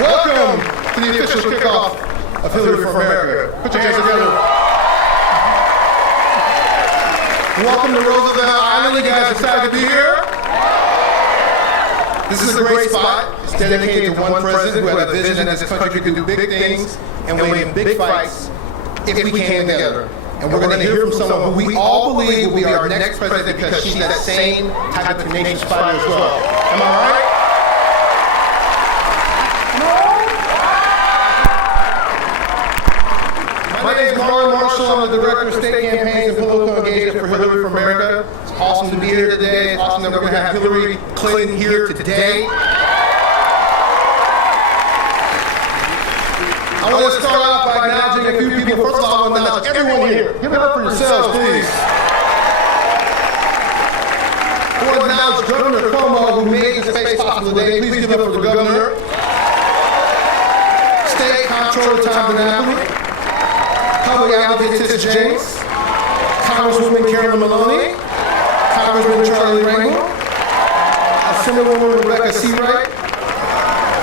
Welcome to the official kickoff of Hillary for America. Put your hands together. Welcome to Roosevelt Island. You guys excited to be here? This is a great spot. It's dedicated to one president who had a vision that this country could do big things and win big fights if we came together. And we're going to hear from someone who we all believe will be our next president because she's that same type of tenacious fighter as well. Am I right? My name is Marlon Marshall. I'm the Director of State Campaigns and Political Engagement for Hillary for America. It's awesome to be here today. It's awesome that we're going to have Hillary Clinton here today. I want to start off by acknowledging a few people. First of all, I want to acknowledge everyone here. Give it up for yourselves, please. I want to acknowledge Governor Cuomo, who made this space possible today. Please give it up for the governor. State Comptroller Tom DiNapoli. Public Advocate Tish James, Congresswoman Carolyn Maloney, Congressman Charlie Rangel, Assemblywoman Rebecca Seawright,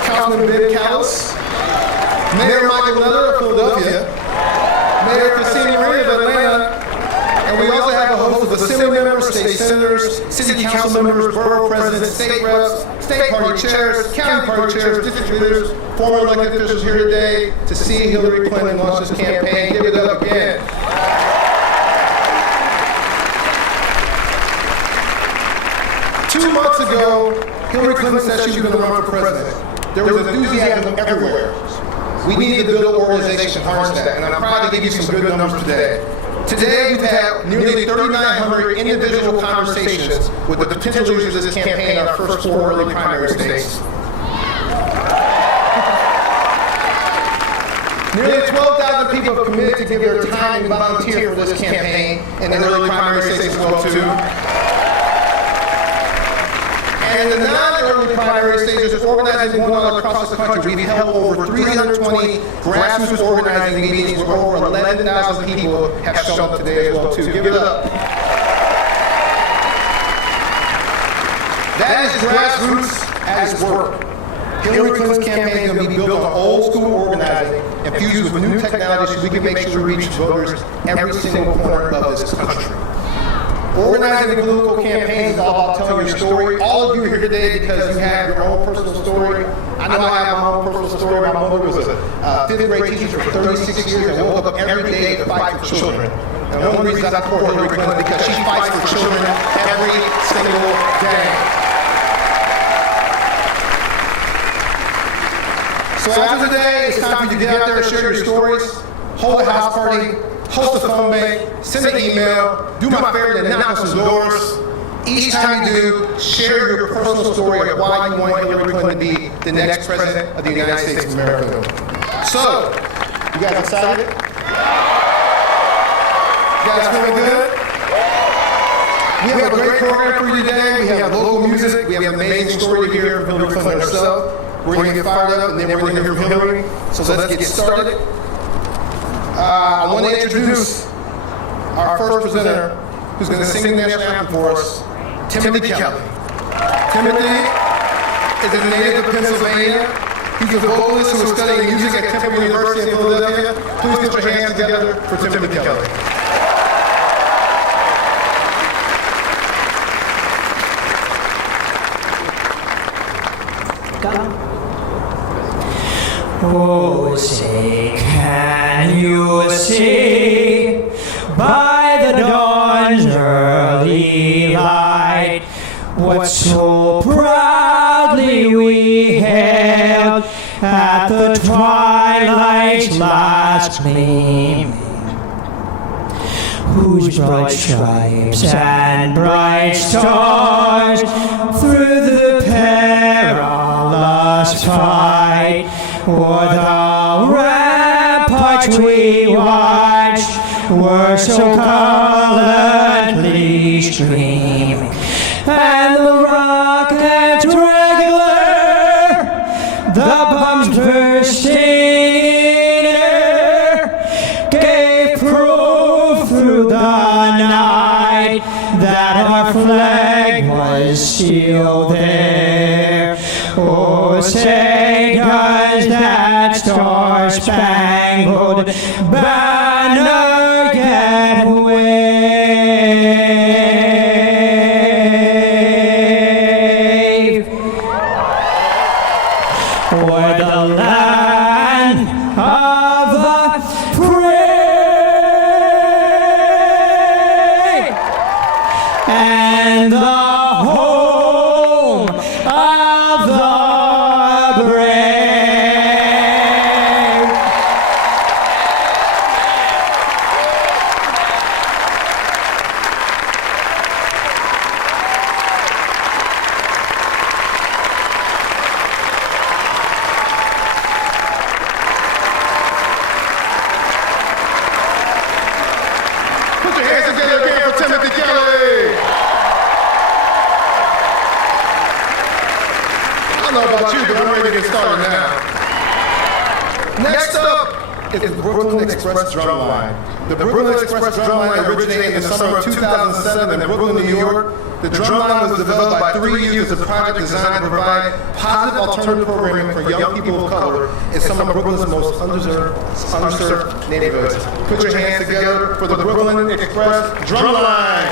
Councilman Ben Callis, Mayor Michael Leonard of Philadelphia, Mayor Cassini Marie of Atlanta, and we also have a host of Assembly members, state senators, city council members, borough presidents, state reps, state party chairs, county party chairs, district leaders, former elected officials here today to see Hillary Clinton launch this campaign. Give it up again. Two months ago, Hillary Clinton said she was going to run for president. There was enthusiasm everywhere. We needed to build an organization to harness that, and I'm proud to give you some good numbers today. Today, we've had nearly 3,900 individual conversations with the potential leaders of this campaign in our first 4 early primary states. Nearly 12,000 people have committed to give their time and volunteer for this campaign in the early primary states as well, too. And in the non-early primary stages, organizing going on across the country, we've held over 320 grassroots organizing meetings where over 11,000 people have shown up today as well, too. Give it up. That is grassroots at its work. Hillary Clinton's campaign is going to be built on old school organizing and fused with new technology so we can make sure we reach voters every single corner of this country. Organizing a political campaign is all about telling your story. All of you are here today because you have your own personal story. I know I have my own personal story. My mother was a 5th grade teacher for 36 years and woke up every day to fight for children. And one of the reasons I support Hillary Clinton is because she fights for children every single day. So after today, it's time for you to get out there and share your stories, hold a house party, host a phone bank, send an email, do my favorite and knock on some doors. Each time you do, share your personal story of why you want Hillary Clinton to be the next president of the United States of America. So, you guys excited? You guys feeling good? We have a great program for you today. We have local music. We have an amazing story to hear from Hillary Clinton herself. We're going to get fired up, and then we're going to hear from Hillary. So let's get started. I want to introduce our first presenter, who's going to sing the national anthem for us, Timothy Kelly. Timothy is a native of Pennsylvania. He's a vocalist who is studying music at Temple University in Philadelphia. Please put your hands together for Timothy Kelly. Oh, say, can you see by the dawn's early light what so proudly we hailed at the twilight's last gleaming, whose broad stripes and bright stars through the perilous fight o'er the ramparts we watched were so gallantly streaming, and the rockets regular, the bombs bursting in air, gave proof through the night that our flag was still there. Oh, say does that star-spangled banner yet wave o'er the land of the free and the home of the brave. Put your hands together again for Timothy Kelly. I don't know about you, but I'm ready to get started now. Next up is the Brooklyn Express Drumline. The Brooklyn Express Drumline originated in the summer of 2007 in Brooklyn, New York. The drumline was developed by 3 years of project designed to provide positive alternative programming for young people of color in some of Brooklyn's most underserved neighborhoods. Put your hands together for the Brooklyn Express Drumline.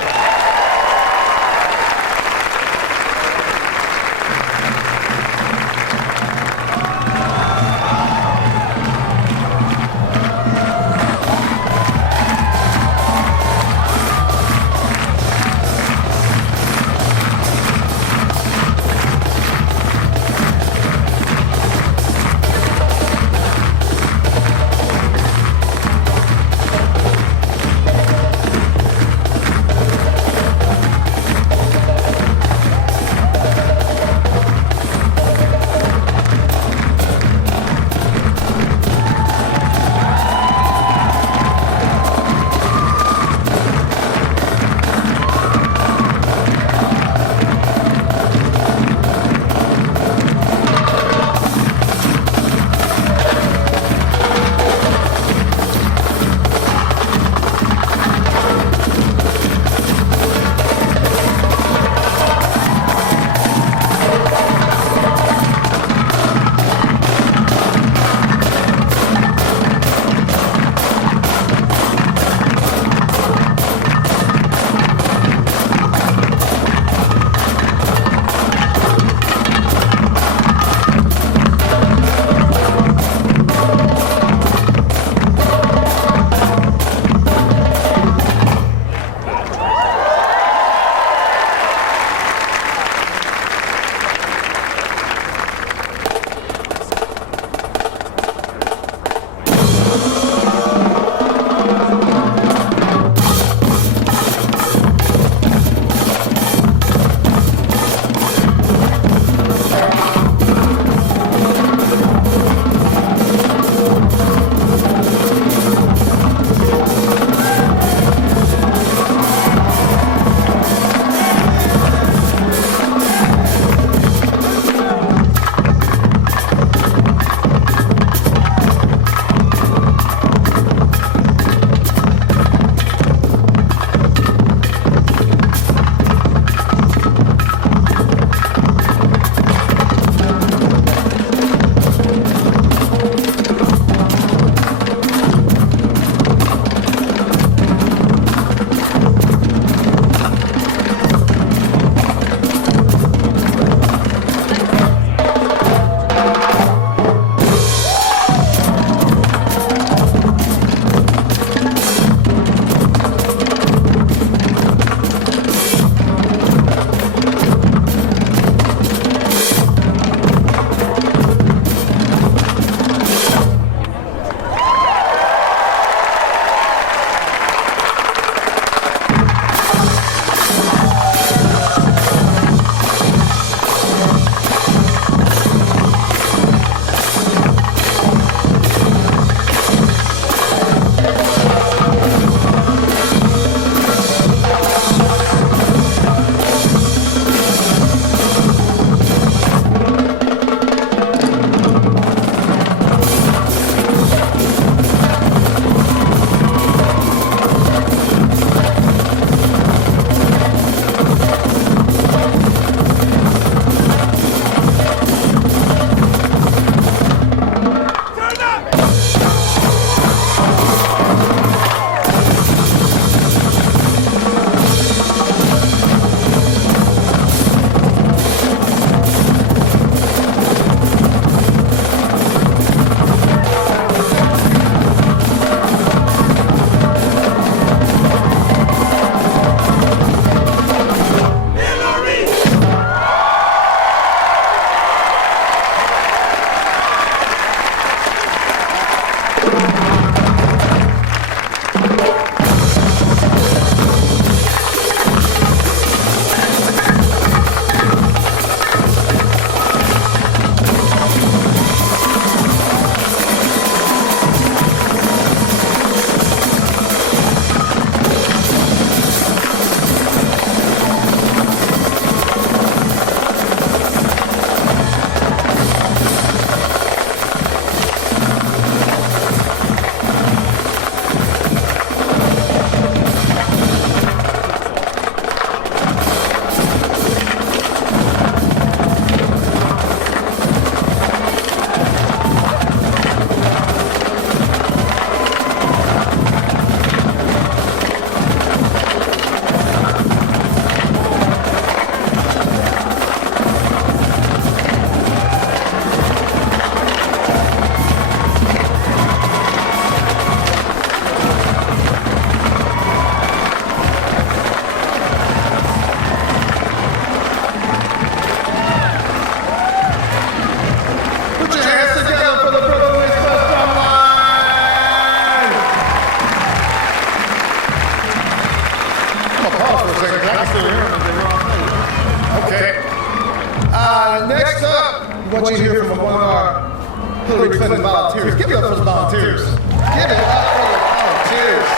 want you to hear from one of our Hillary Clinton volunteers. Give it up for the volunteers. Give it up for the volunteers.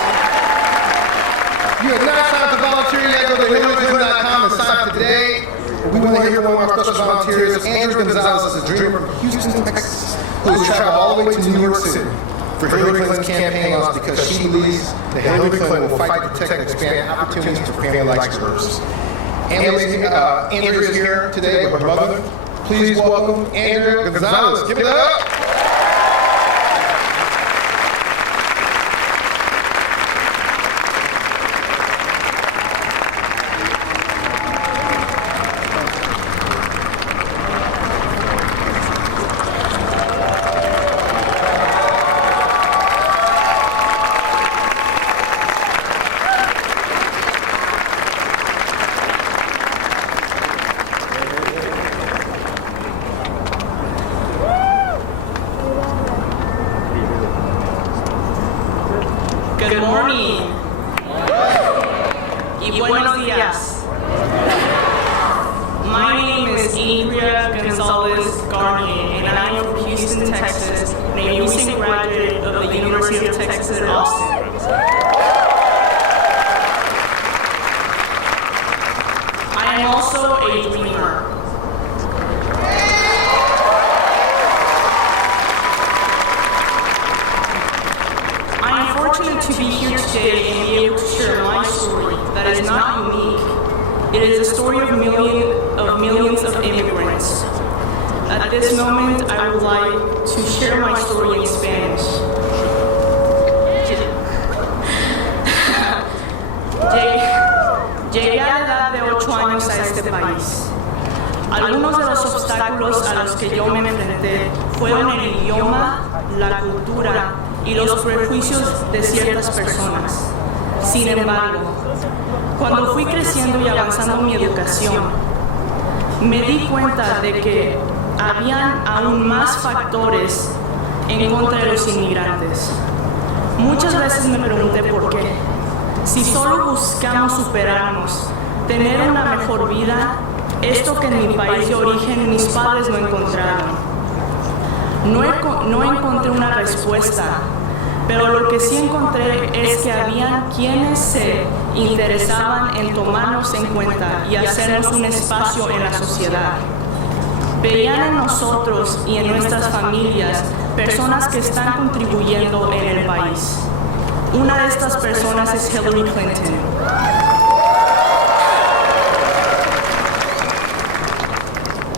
You have not signed to volunteer yet, go to HillaryClinton.com and sign up today. We want to hear one of our special volunteers. Andrew Gonzalez is a dreamer from Houston, Texas, who has traveled all the way to New York City for Hillary Clinton's campaign launch because she believes that Hillary Clinton will fight, protect, and expand opportunities for families like hers. Andrea is here today with her mother. Please welcome Andrea Gonzalez. Give it up. Good morning. Y buenos días. My name is Andrea Gonzalez Garnier, and I am from Houston, Texas, and a recent graduate of the University of Texas at Austin. I am also a dreamer. I am fortunate to be here today and be able to share my story that is not unique. It is the story of millions of immigrants. At this moment, I would like to share my story in Spanish. Llegué a la edad de 8 años a este país. Algunos de los obstáculos a los que yo me enfrenté fueron el idioma, la cultura y los prejuicios de ciertas personas. Sin embargo, cuando fui creciendo y avanzando en mi educación, me di cuenta de que habían aún más factores en contra de los inmigrantes. Muchas veces me pregunté por qué. Si solo buscamos superarnos, tener una mejor vida, esto que en mi país de origen mis padres no encontraron. No encontré una respuesta, pero lo que sí encontré es que había quienes se interesaban en tomarnos en cuenta y hacernos un espacio en la sociedad. Veían en nosotros y en nuestras familias personas que están contribuyendo en el país. Una de estas personas es Hillary Clinton.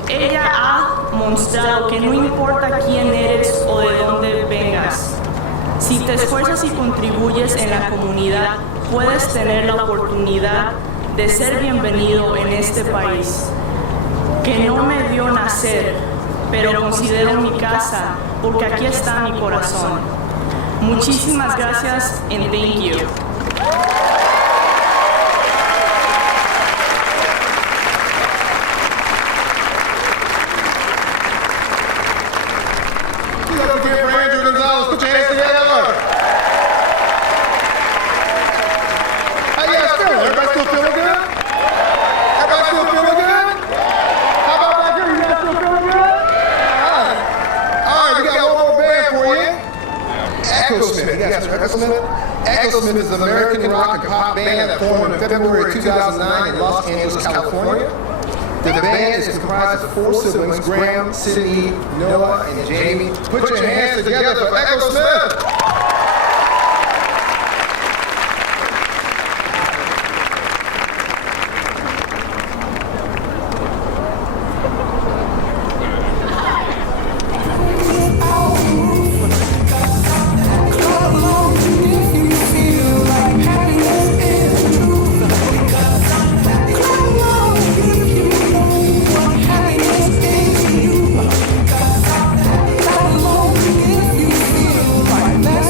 Ella ha mostrado que no importa quién eres o de dónde vengas, si te esfuerzas y contribuyes en la comunidad, puedes tener la oportunidad de ser bienvenido en este país, que no me vio nacer, pero considero mi casa, porque aquí está mi corazón. Muchísimas gracias and thank you. Echosmith is an American rock and pop band that formed in February 2009 in Los Angeles, California. The band is comprised of 4 siblings, Graham, Sydney, Noah, and Jamie. Put your hands together for Echosmith! Right now.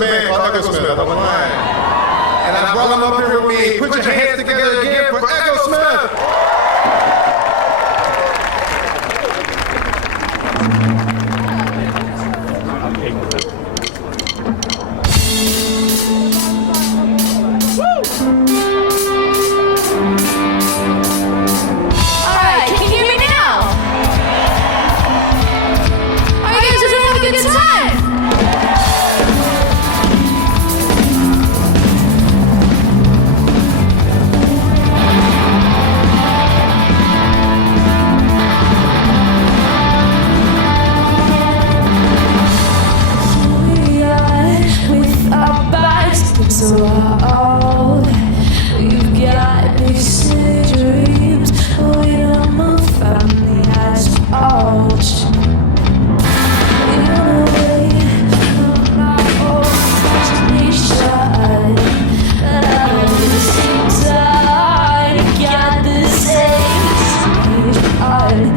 band called Echo Smith. I'm lying. And I brought them up here with me. Put your hands together again for Echo Smith. Alright, can you hear me now? Are you guys ready to have a good time? We are with our backs so old. We've got big city dreams, but we don't move family as old. We run away from our old imagination, but at the same time, we got the same vision.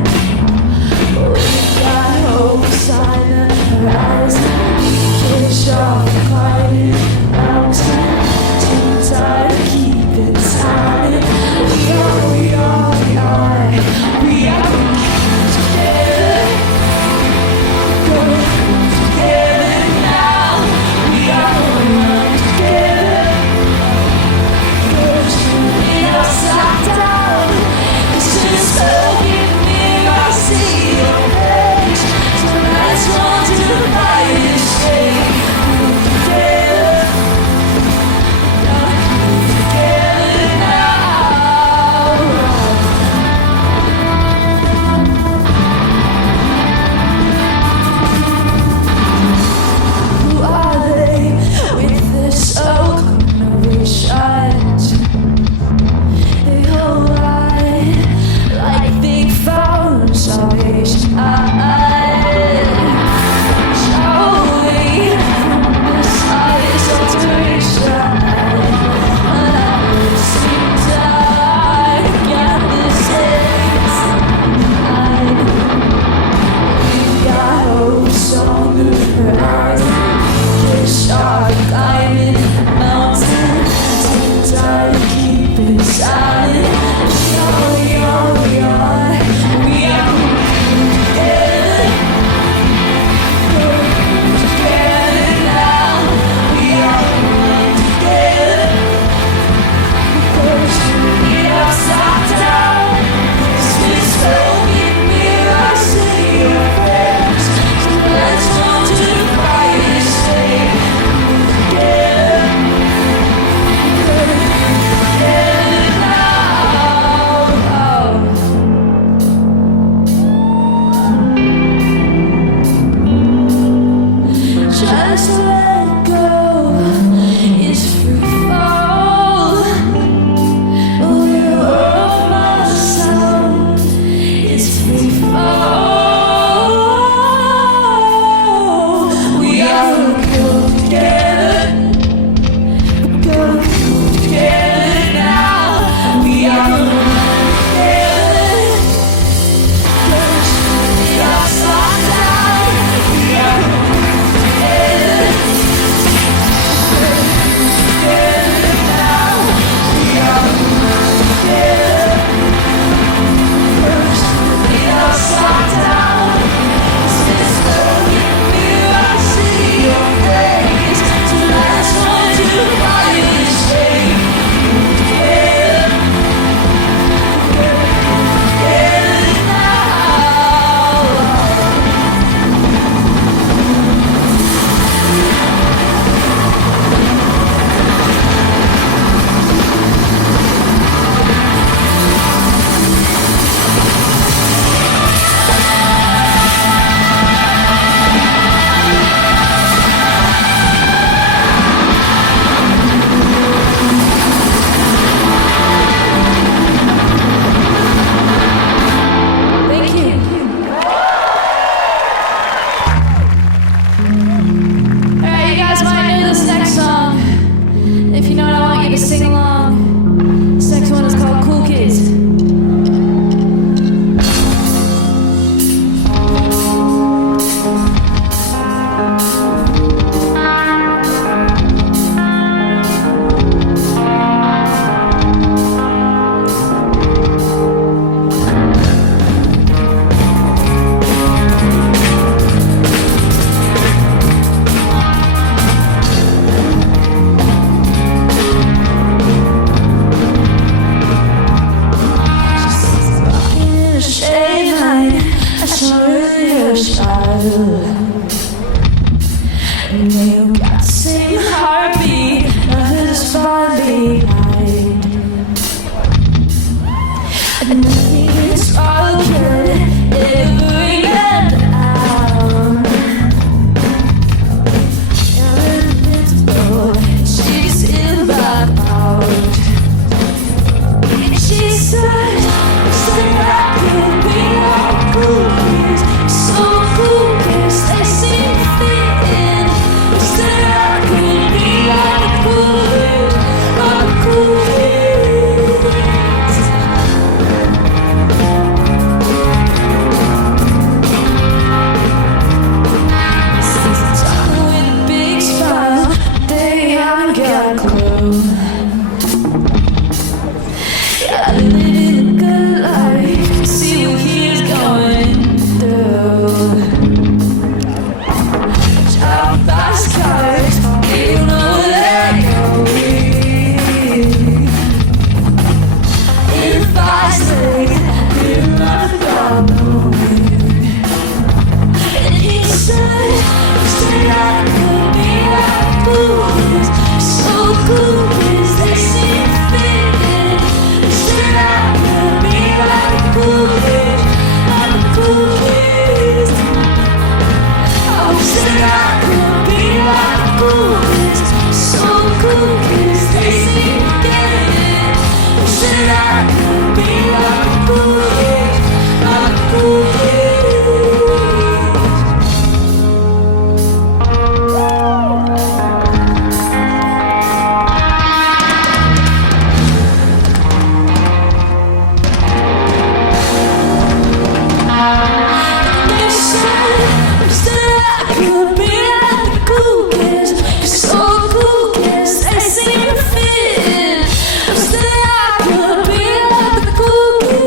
We got hopes on the horizon. We can show climbing mountains. Too tired to keep it silent. We are together. Going together now. We are going together. Turning upside down. It's just looking near. I see your face. So let's run to the brightest day. Together. Together now. Who are they with this old generations? They hold on like big phones always showing from the size alteration. And at the same time, got the same we got hopes on the horizon. Fish are climbing the mountain. Too tired to keep it silent. We are together. Going together now. We are together. Pushing it upside down. It's spoken mirror. I see your face. So let's run to the brightest day. Together. Together now. Barbie, nothing is far behind. Nothing is all good, every end out. Invincible, she's in back out. She said I could be like cool kids, so cool kids, they seem fitting. Said I could be like cool kids, like cool kids. Talking with a big smile, they haven't got a clue. Yeah, living a good life, see what he's going through. Drive fast cars, you know they're going. If I stay, you're not problem. And he said I could be like cool, so cool, they seem fitting. Said I could be like cool kids, like cool kids. Oh, said I could be like cool kids, so cool kids, they seem fitting. Said I could be like cool kids, like cool kids. Cool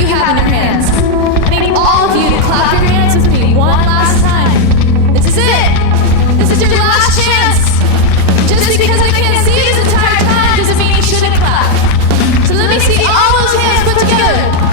you have in your hands. I need all of you to clap your hands with me one last time. This is it. This is your last chance. Just because I can't see you this entire time doesn't mean you shouldn't clap. So let me see all those hands put together.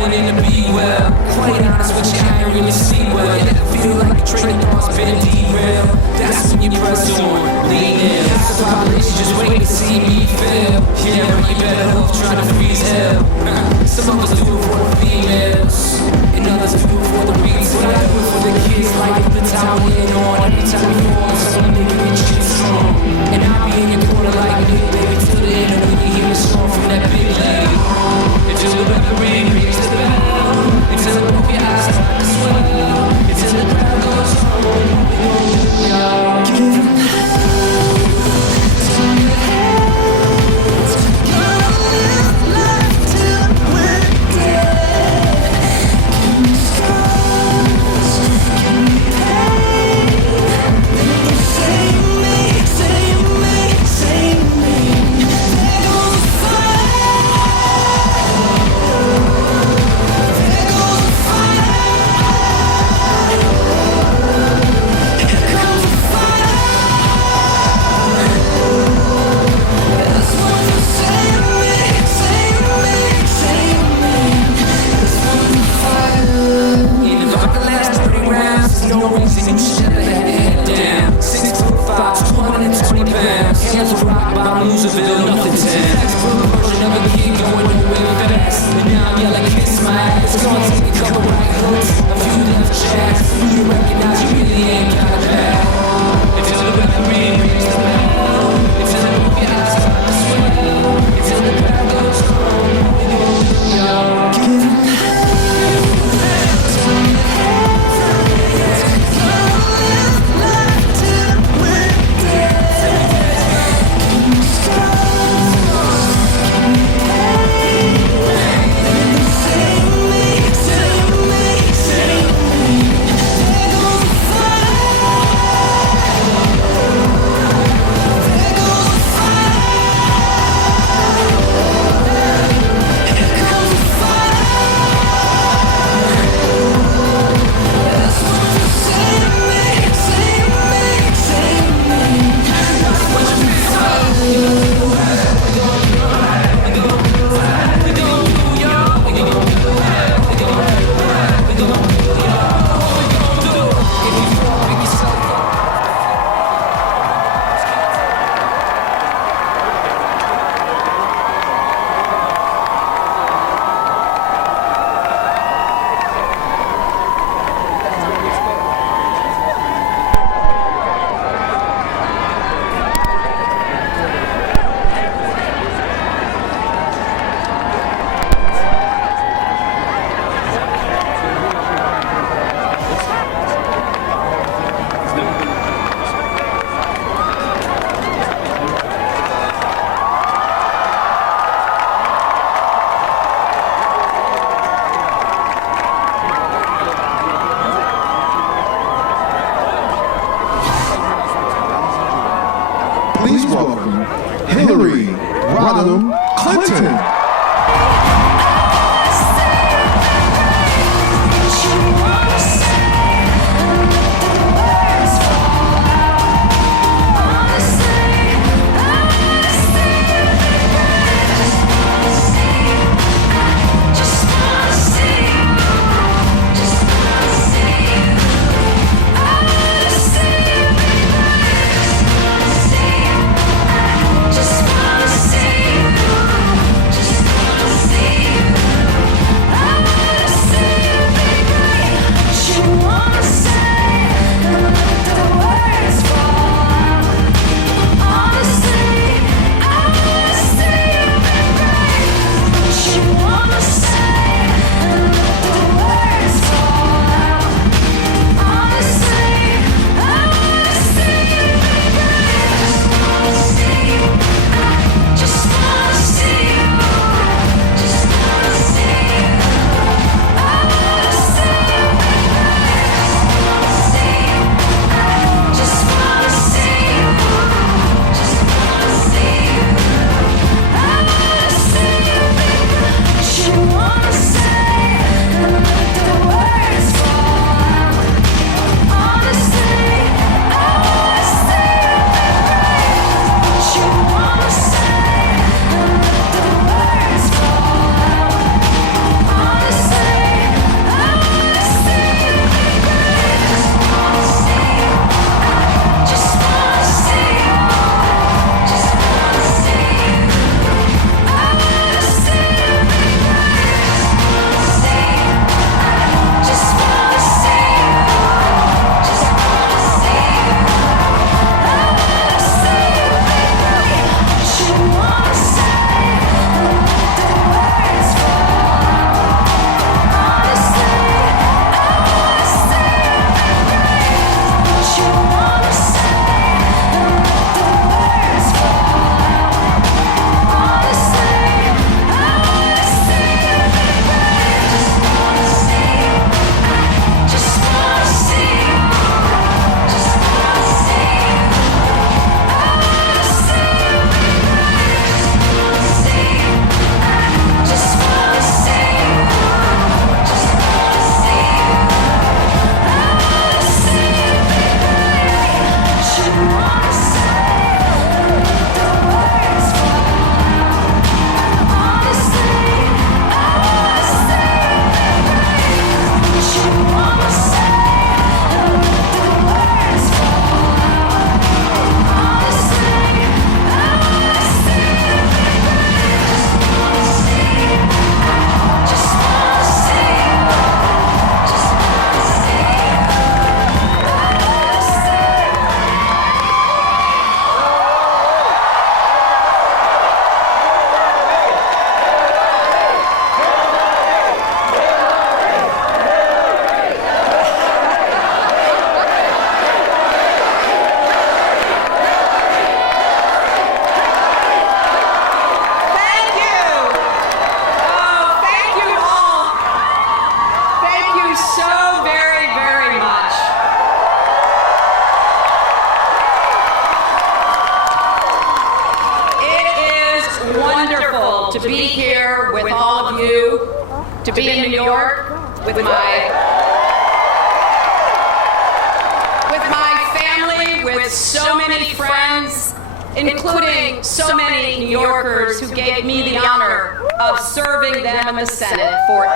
wanted it to be well. Quite honest with you, I ain't really see well. Yeah, I feel like a train of thoughts been derailed. That's when you press on, lean in. After violation, just wait to see me fail. Yeah, but you better hope trying to freeze hell. Some of us do it for the females, and others do it for the beats. But I do it for the kids, like the town in on. Every time we fall, someone make it shit strong. And I'll be in your corner like me, baby, till the end. And when you hear the song from that big lady, until the referee rings the bell, until the both your eyes start to swell, until the crowd goes home. Give them Please welcome Hillary Rodham Clinton. Just wanna see you. to be in New York with my family, with so many friends, including so many New Yorkers who gave me the honor of serving them in the Senate for 8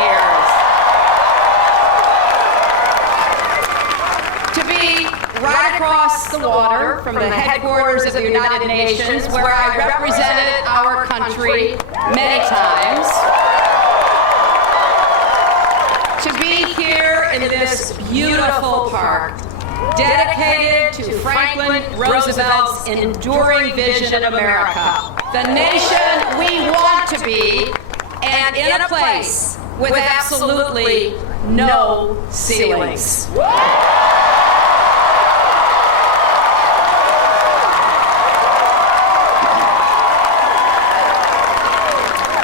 years. To be right across the water from the headquarters of the United Nations, where I represented our country many times. To be here in this beautiful park, dedicated to Franklin Roosevelt's enduring vision of America, the nation we want to be, and in a place with absolutely no ceilings.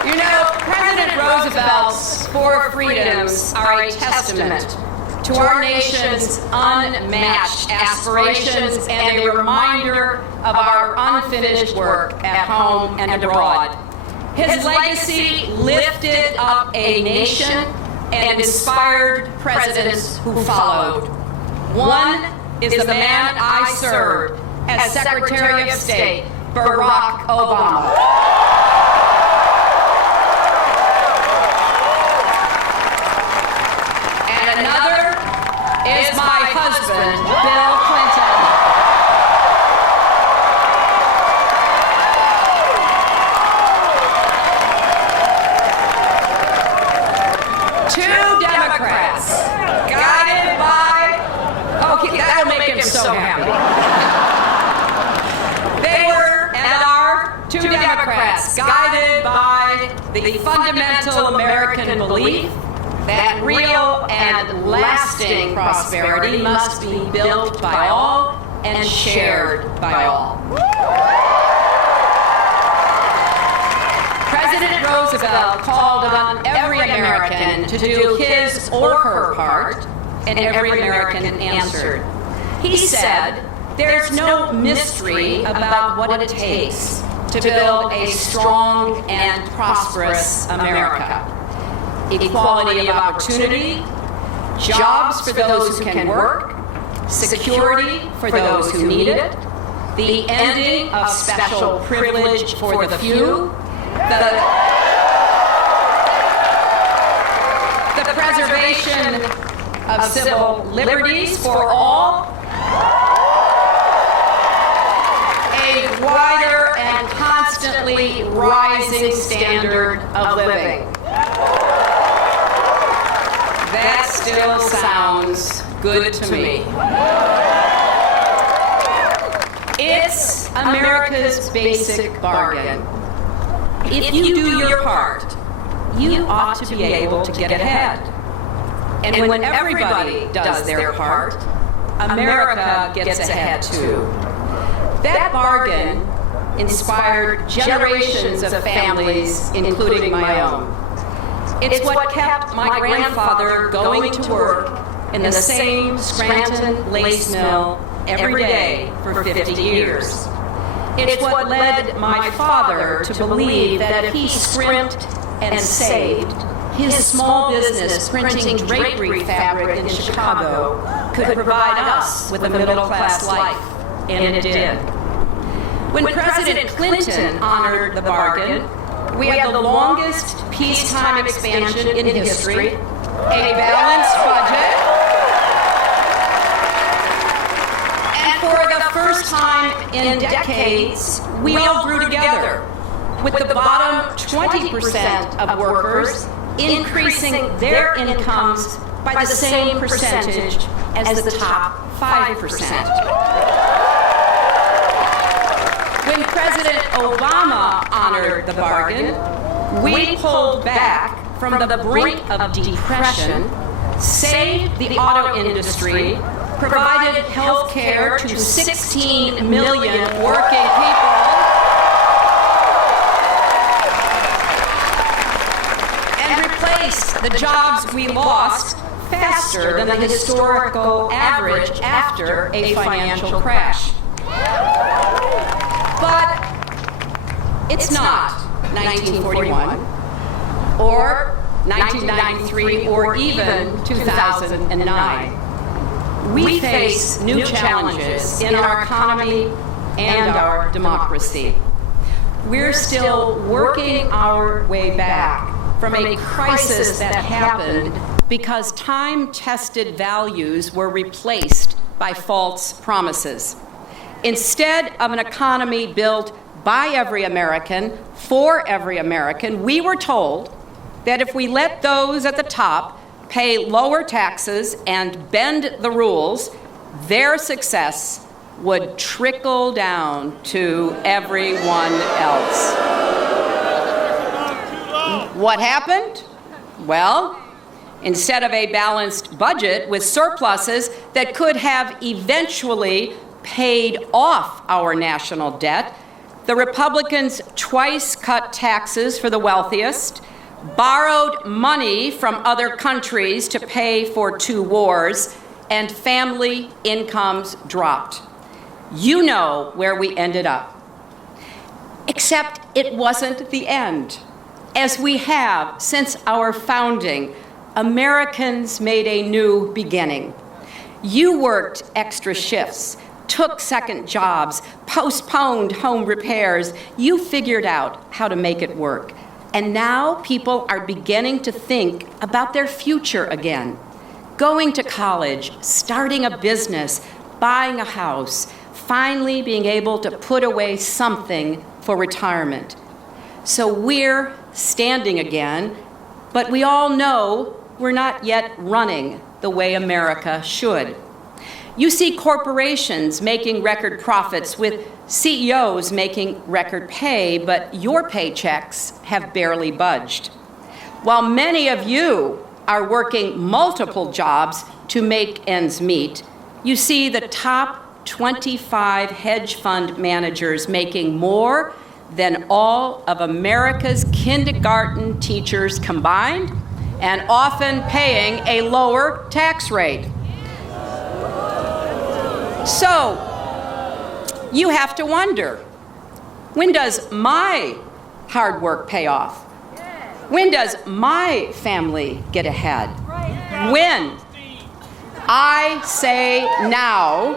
You know, President Roosevelt's four freedoms are a testament to our nation's unmatched aspirations and a reminder of our unfinished work at home and abroad. His legacy lifted up a nation and inspired presidents who followed. One is the man I served as Secretary of State, Barack Obama. And another is my husband, Bill Clinton. Two Democrats, guided by, okay, that'll make him so happy. They were and are two Democrats, guided by the fundamental American belief that real and lasting prosperity must be built by all and shared by all. President Roosevelt called on every American to do his or her part, and every American answered. He said, "There's no mystery about what it takes to build a strong and prosperous America. Equality of opportunity, jobs for those who can work, security for those who need it, the ending of special privilege for the few, the preservation of civil liberties for all, a wider and constantly rising standard of living." That still sounds good to me. It's America's basic bargain. If you do your part, you ought to be able to get ahead. And when everybody does their part, America gets ahead too. That bargain inspired generations of families, including my own. It's what kept my grandfather going to work in the same Scranton lace mill every day for 50 years. It's what led my father to believe that if he scrimped and saved, his small business printing drapery fabric in Chicago could provide us with a middle-class life, and it did. When President Clinton honored the bargain, we had the longest peacetime expansion in history, a balanced budget, and for the first time in decades, we all grew together, with the bottom 20% of workers increasing their incomes by the same percentage as the top 5%. When President Obama honored the bargain, we pulled back from the brink of depression, saved the auto industry, provided health care to 16 million working people, and replaced the jobs we lost faster than the historical average after a financial crash. But it's not 1941 or 1993, or even 2009. We face new challenges in our economy and our democracy. We're still working our way back from a crisis that happened because time-tested values were replaced by false promises. Instead of an economy built by every American, for every American, we were told that if we let those at the top pay lower taxes and bend the rules, their success would trickle down to everyone else. What happened? Well, instead of a balanced budget with surpluses that could have eventually paid off our national debt, the Republicans twice cut taxes for the wealthiest, borrowed money from other countries to pay for 2 wars, and family incomes dropped. You know where we ended up. Except it wasn't the end. As we have since our founding, Americans made a new beginning. You worked extra shifts, took second jobs, postponed home repairs. You figured out how to make it work. And now people are beginning to think about their future again. Going to college, starting a business, buying a house, finally being able to put away something for retirement. So we're standing again, but we all know we're not yet running the way America should. You see corporations making record profits with CEOs making record pay, but your paychecks have barely budged. While many of you are working multiple jobs to make ends meet, you see the top 25 hedge fund managers making more than all of America's kindergarten teachers combined, and often paying a lower tax rate. So, you have to wonder, when does my hard work pay off? When does my family get ahead? When? I say now.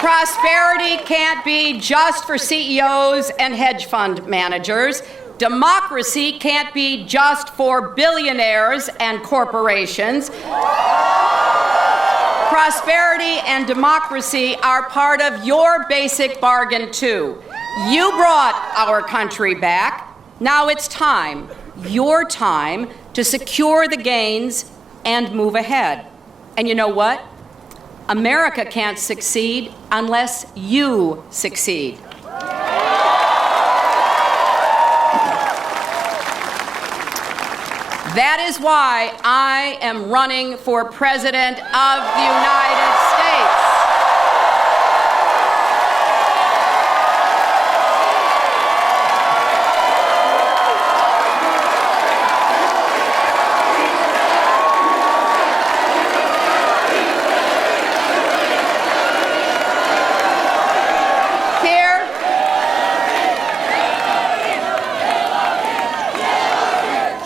Prosperity can't be just for CEOs and hedge fund managers. Democracy can't be just for billionaires and corporations. Prosperity and democracy are part of your basic bargain, too. You brought our country back. Now it's time, your time, to secure the gains and move ahead. And you know what? America can't succeed unless you succeed. That is why I am running for President of the United States.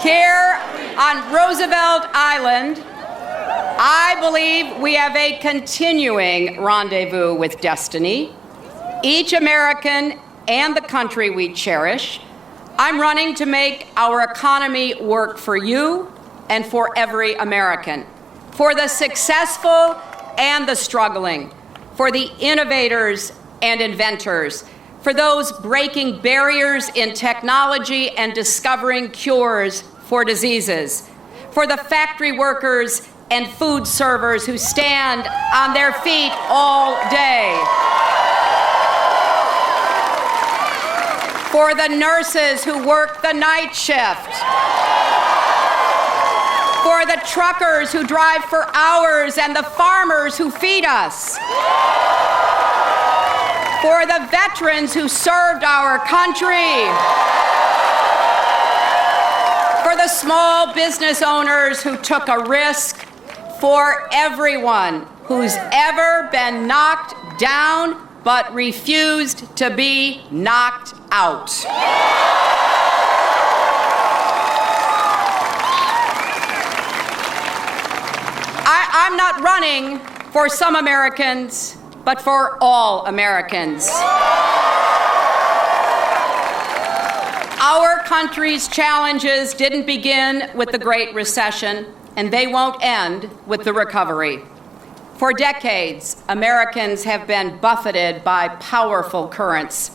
Here on Roosevelt Island, I believe we have a continuing rendezvous with destiny. Each American and the country we cherish. I'm running to make our economy work for you and for every American, for the successful and the struggling, for the innovators and inventors, for those breaking barriers in technology and discovering cures for diseases, for the factory workers and food servers who stand on their feet all day, for the nurses who work the night shift, for the truckers who drive for hours and the farmers who feed us, for the veterans who served our country, for the small business owners who took a risk, for everyone who's ever been knocked down but refused to be knocked out. I'm not running for some Americans, but for all Americans. Our country's challenges didn't begin with the Great Recession, and they won't end with the recovery. For decades, Americans have been buffeted by powerful currents.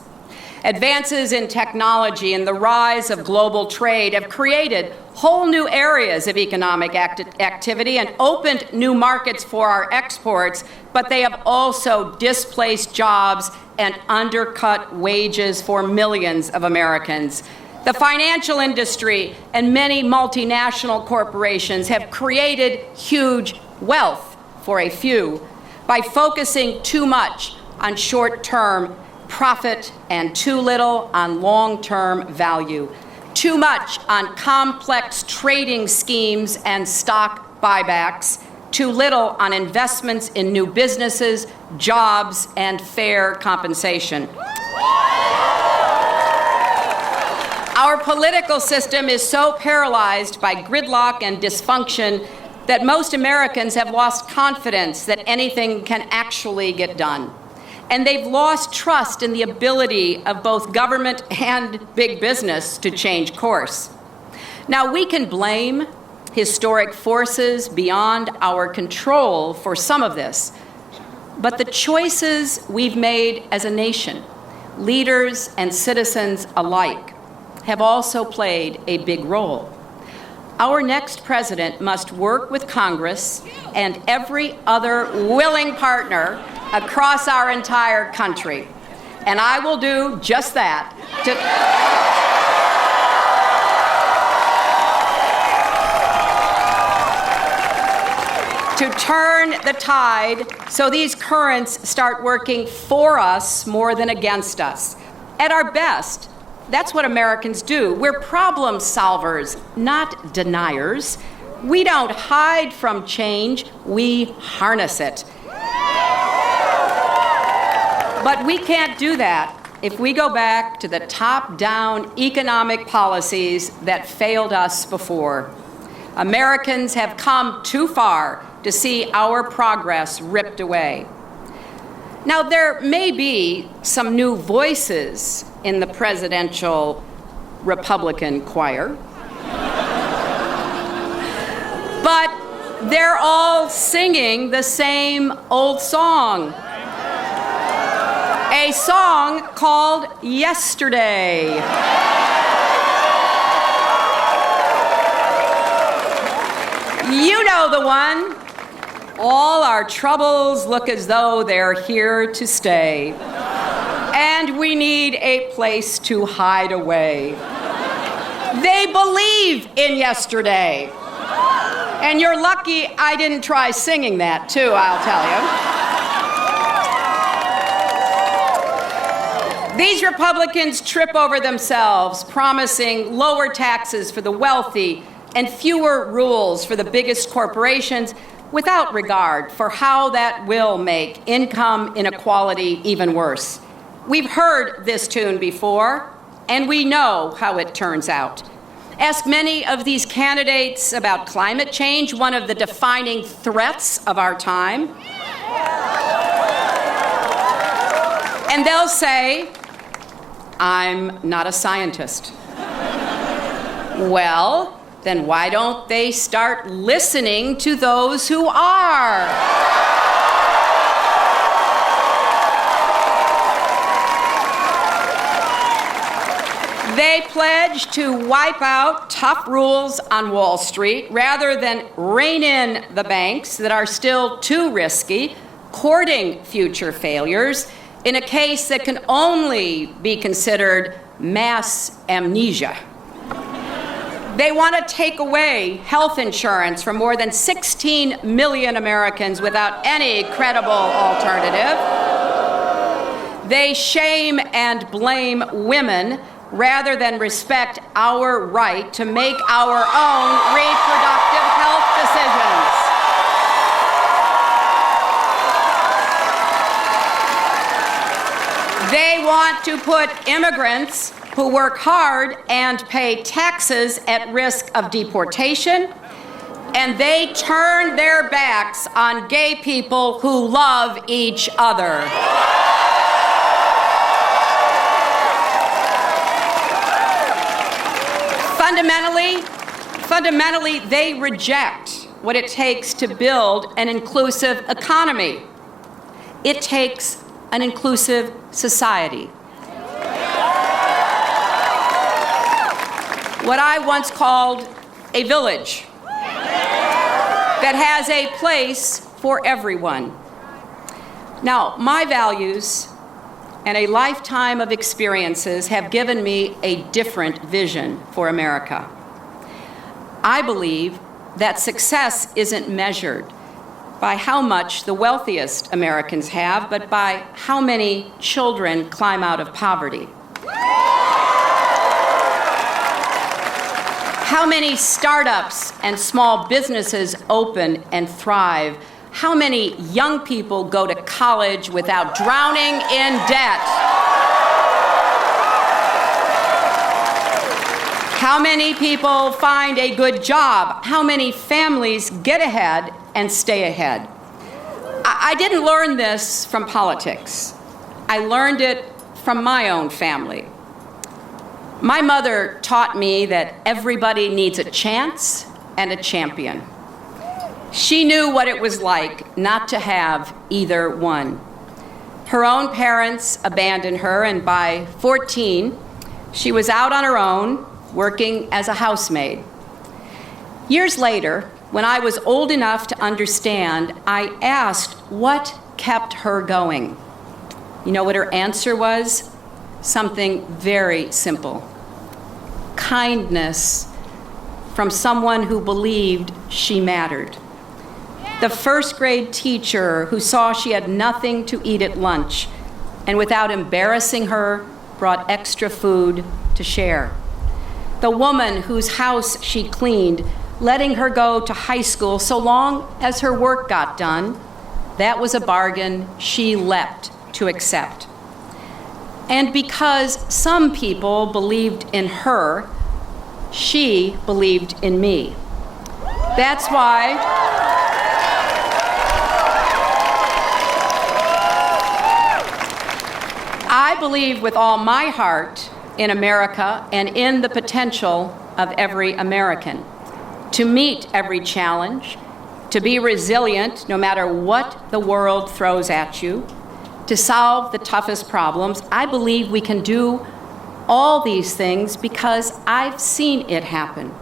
Advances in technology and the rise of global trade have created whole new areas of economic activity and opened new markets for our exports, but they have also displaced jobs and undercut wages for millions of Americans. The financial industry and many multinational corporations have created huge wealth for a few by focusing too much on short-term profit and too little on long-term value, too much on complex trading schemes and stock buybacks, too little on investments in new businesses, jobs, and fair compensation. Our political system is so paralyzed by gridlock and dysfunction that most Americans have lost confidence that anything can actually get done. And they've lost trust in the ability of both government and big business to change course. Now, we can blame historic forces beyond our control for some of this, but the choices we've made as a nation, leaders and citizens alike, have also played a big role. Our next president must work with Congress and every other willing partner across our entire country. And I will do just that to turn the tide so these currents start working for us more than against us. At our best, that's what Americans do. We're problem solvers, not deniers. We don't hide from change, we harness it. But we can't do that if we go back to the top-down economic policies that failed us before. Americans have come too far to see our progress ripped away. Now, there may be some new voices in the presidential Republican choir, but they're all singing the same old song. A song called Yesterday. You know the one. All our troubles look as though they're here to stay, and we need a place to hide away. They believe in yesterday. And you're lucky I didn't try singing that, too, I'll tell you. These Republicans trip over themselves, promising lower taxes for the wealthy and fewer rules for the biggest corporations, without regard for how that will make income inequality even worse. We've heard this tune before, and we know how it turns out. Ask many of these candidates about climate change, one of the defining threats of our time. And they'll say, I'm not a scientist. Well, then why don't they start listening to those who are? They pledge to wipe out tough rules on Wall Street rather than rein in the banks that are still too risky, courting future failures in a case that can only be considered mass amnesia. They want to take away health insurance from more than 16 million Americans without any credible alternative. They shame and blame women rather than respect our right to make our own reproductive health decisions. want to put immigrants who work hard and pay taxes at risk of deportation, and they turn their backs on gay people who love each other. Fundamentally, they reject what it takes to build an inclusive economy. It takes an inclusive society. What I once called a village that has a place for everyone. Now, my values and a lifetime of experiences have given me a different vision for America. I believe that success isn't measured by how much the wealthiest Americans have, but by how many children climb out of poverty. How many startups and small businesses open and thrive? How many young people go to college without drowning in debt? How many people find a good job? How many families get ahead and stay ahead? I didn't learn this from politics. I learned it from my own family. My mother taught me that everybody needs a chance and a champion. She knew what it was like not to have either one. Her own parents abandoned her, and by 14, she was out on her own, working as a housemaid. Years later, when I was old enough to understand, I asked what kept her going. You know what her answer was? Something very simple. Kindness from someone who believed she mattered. The first grade teacher who saw she had nothing to eat at lunch and without embarrassing her, brought extra food to share. The woman whose house she cleaned, letting her go to high school so long as her work got done, that was a bargain she leapt to accept. And because some people believed in her, she believed in me. That's why I believe with all my heart in America and in the potential of every American to meet every challenge, to be resilient no matter what the world throws at you, to solve the toughest problems. I believe we can do all these things because I've seen it happen.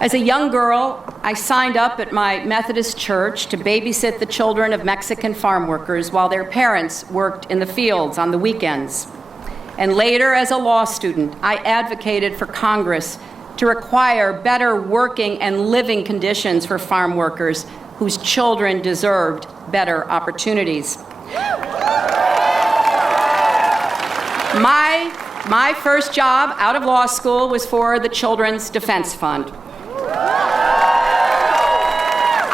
As a young girl, I signed up at my Methodist church to babysit the children of Mexican farm workers while their parents worked in the fields on the weekends. And later, as a law student, I advocated for Congress to require better working and living conditions for farm workers whose children deserved better opportunities. My first job out of law school was for the Children's Defense Fund.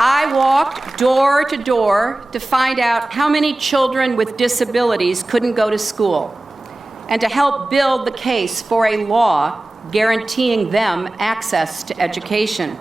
I walked door to door to find out how many children with disabilities couldn't go to school, and to help build the case for a law guaranteeing them access to education.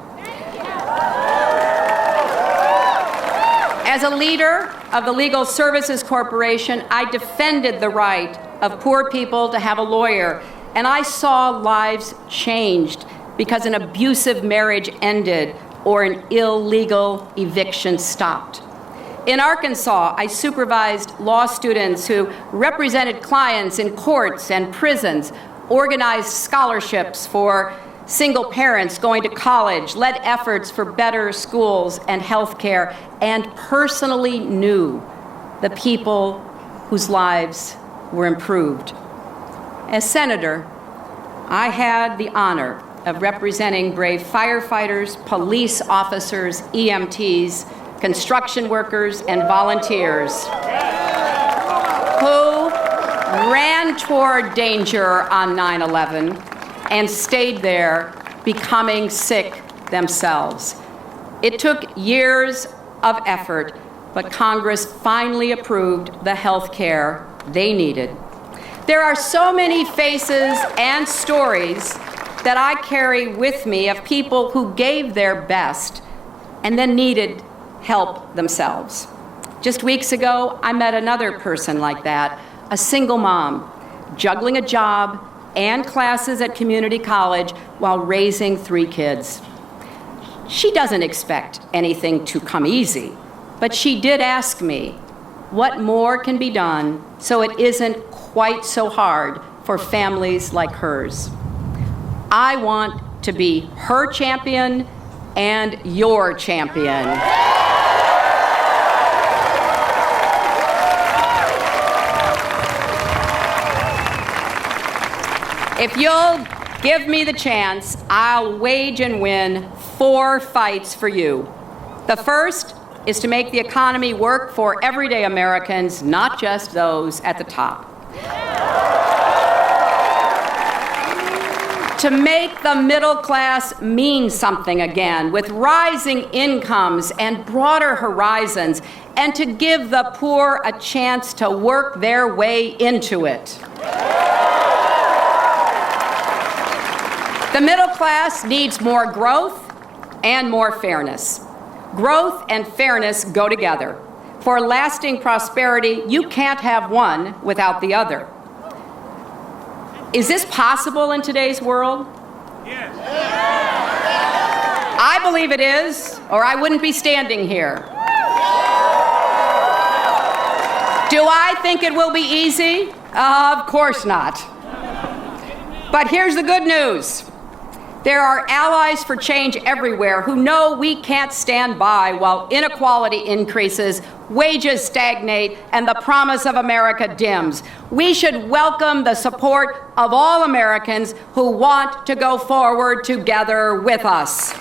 As a leader of the Legal Services Corporation, I defended the right of poor people to have a lawyer, and I saw lives changed because an abusive marriage ended or an illegal eviction stopped. In Arkansas, I supervised law students who represented clients in courts and prisons, organized scholarships for single parents going to college, led efforts for better schools and health care, and personally knew the people whose lives were improved. As senator, I had the honor of representing brave firefighters, police officers, EMTs, construction workers, and volunteers who ran toward danger on 9/11 and stayed there, becoming sick themselves. It took years of effort, but Congress finally approved the health care they needed. There are so many faces and stories that I carry with me of people who gave their best and then needed help themselves. Just weeks ago, I met another person like that, a single mom, juggling a job and classes at community college while raising 3 kids. She doesn't expect anything to come easy, but she did ask me what more can be done so it isn't quite so hard for families like hers. I want to be her champion and your champion. If you'll give me the chance, I'll wage and win 4 fights for you. The first is to make the economy work for everyday Americans, not just those at the top. To make the middle class mean something again, with rising incomes and broader horizons, and to give the poor a chance to work their way into it. The middle class needs more growth and more fairness. Growth and fairness go together. For lasting prosperity, you can't have one without the other. Is this possible in today's world? Yes. I believe it is, or I wouldn't be standing here. Do I think it will be easy? Of course not. But here's the good news. There are allies for change everywhere who know we can't stand by while inequality increases, wages stagnate, and the promise of America dims. We should welcome the support of all Americans who want to go forward together with us.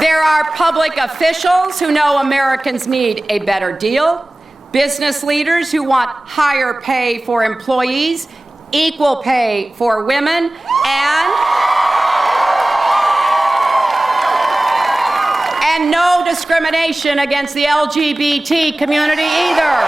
There are public officials who know Americans need a better deal, business leaders who want higher pay for employees, equal pay for women, and no discrimination against the LGBT community either.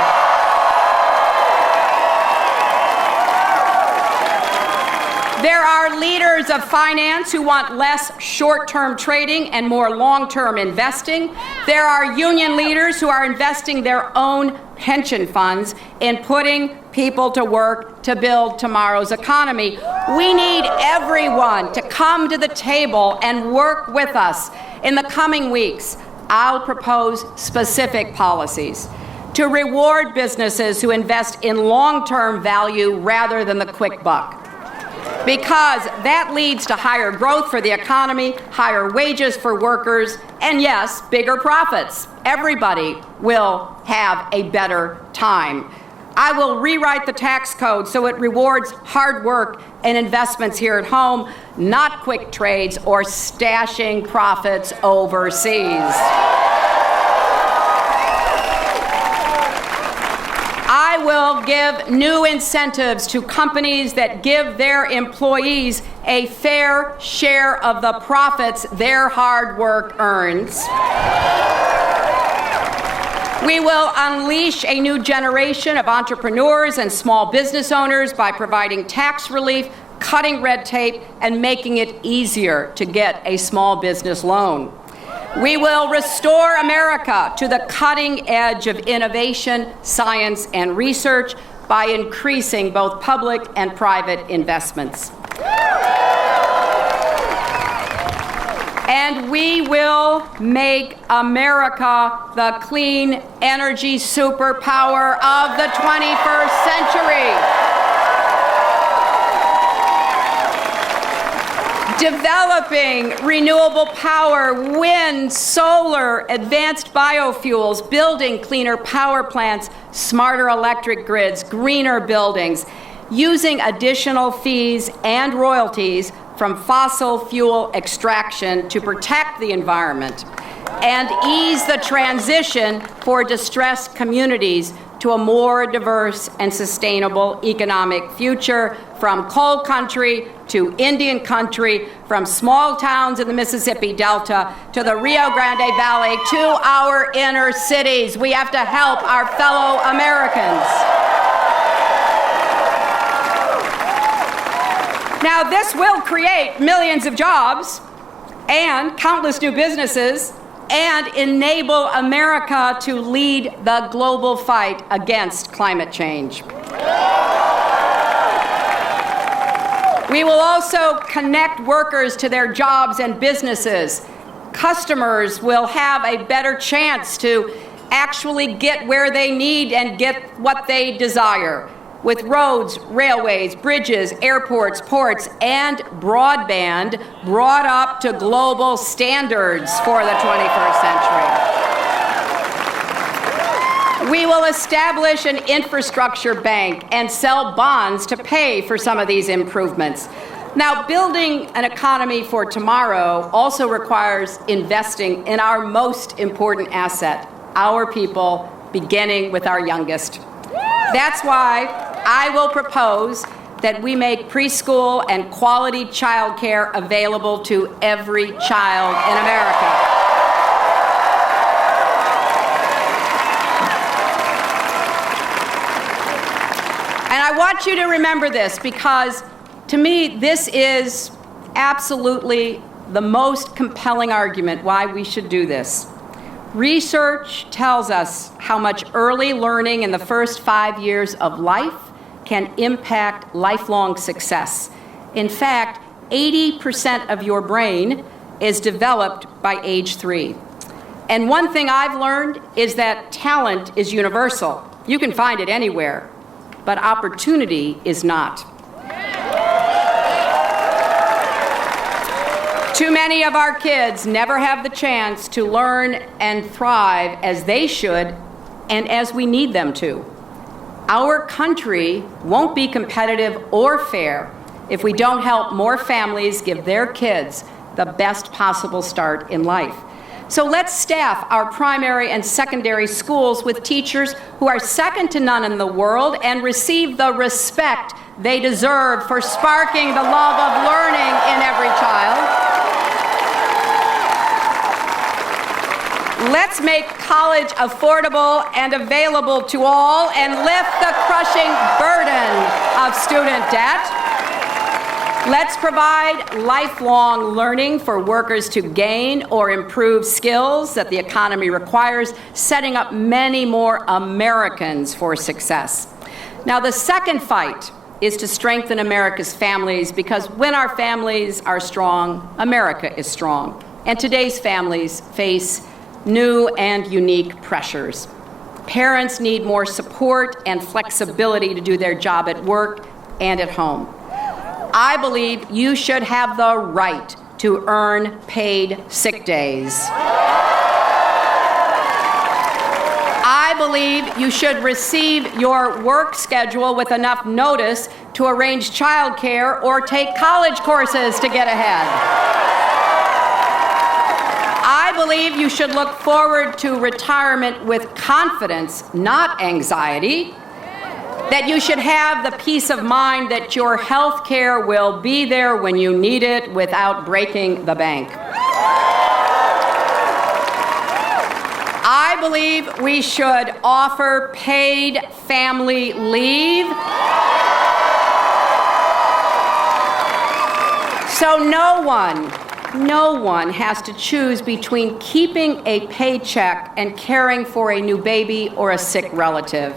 There are leaders of finance who want less short-term trading and more long-term investing. There are union leaders who are investing their own pension funds in putting people to work to build tomorrow's economy. We need everyone to come to the table and work with us. In the coming weeks, I'll propose specific policies to reward businesses who invest in long-term value rather than the quick buck. Because that leads to higher growth for the economy, higher wages for workers, and yes, bigger profits. Everybody will have a better time. I will rewrite the tax code so it rewards hard work and investments here at home, not quick trades or stashing profits overseas. I will give new incentives to companies that give their employees a fair share of the profits their hard work earns. We will unleash a new generation of entrepreneurs and small business owners by providing tax relief, cutting red tape, and making it easier to get a small business loan. We will restore America to the cutting edge of innovation, science, and research by increasing both public and private investments. And we will make America the clean energy superpower of the 21st century. Developing renewable power, wind, solar, advanced biofuels, building cleaner power plants, smarter electric grids, greener buildings, using additional fees and royalties from fossil fuel extraction to protect the environment, and ease the transition for distressed communities to a more diverse and sustainable economic future, from coal country to Indian country, from small towns in the Mississippi Delta to the Rio Grande Valley to our inner cities. We have to help our fellow Americans. Now, this will create millions of jobs and countless new businesses and enable America to lead the global fight against climate change. We will also connect workers to their jobs and businesses. Customers will have a better chance to actually get where they need and get what they desire, with roads, railways, bridges, airports, ports, and broadband brought up to global standards for the 21st century. We will establish an infrastructure bank and sell bonds to pay for some of these improvements. Now, building an economy for tomorrow also requires investing in our most important asset, our people, beginning with our youngest. That's why I will propose that we make preschool and quality childcare available to every child in America. And I want you to remember this, because to me, this is absolutely the most compelling argument why we should do this. Research tells us how much early learning in the first 5 years of life can impact lifelong success. In fact, 80% of your brain is developed by age 3. And one thing I've learned is that talent is universal. You can find it anywhere, but opportunity is not. Too many of our kids never have the chance to learn and thrive as they should and as we need them to. Our country won't be competitive or fair if we don't help more families give their kids the best possible start in life. So let's staff our primary and secondary schools with teachers who are second to none in the world and receive the respect they deserve for sparking the love of learning in every child. Let's make college affordable and available to all and lift the crushing burden of student debt. Let's provide lifelong learning for workers to gain or improve skills that the economy requires, setting up many more Americans for success. Now, the second fight is to strengthen America's families, because when our families are strong, America is strong. And today's families face new and unique pressures. Parents need more support and flexibility to do their job at work and at home. I believe you should have the right to earn paid sick days. I believe you should receive your work schedule with enough notice to arrange childcare or take college courses to get ahead. I believe you should look forward to retirement with confidence, not anxiety. That you should have the peace of mind that your health care will be there when you need it without breaking the bank. I believe we should offer paid family leave so no one has to choose between keeping a paycheck and caring for a new baby or a sick relative.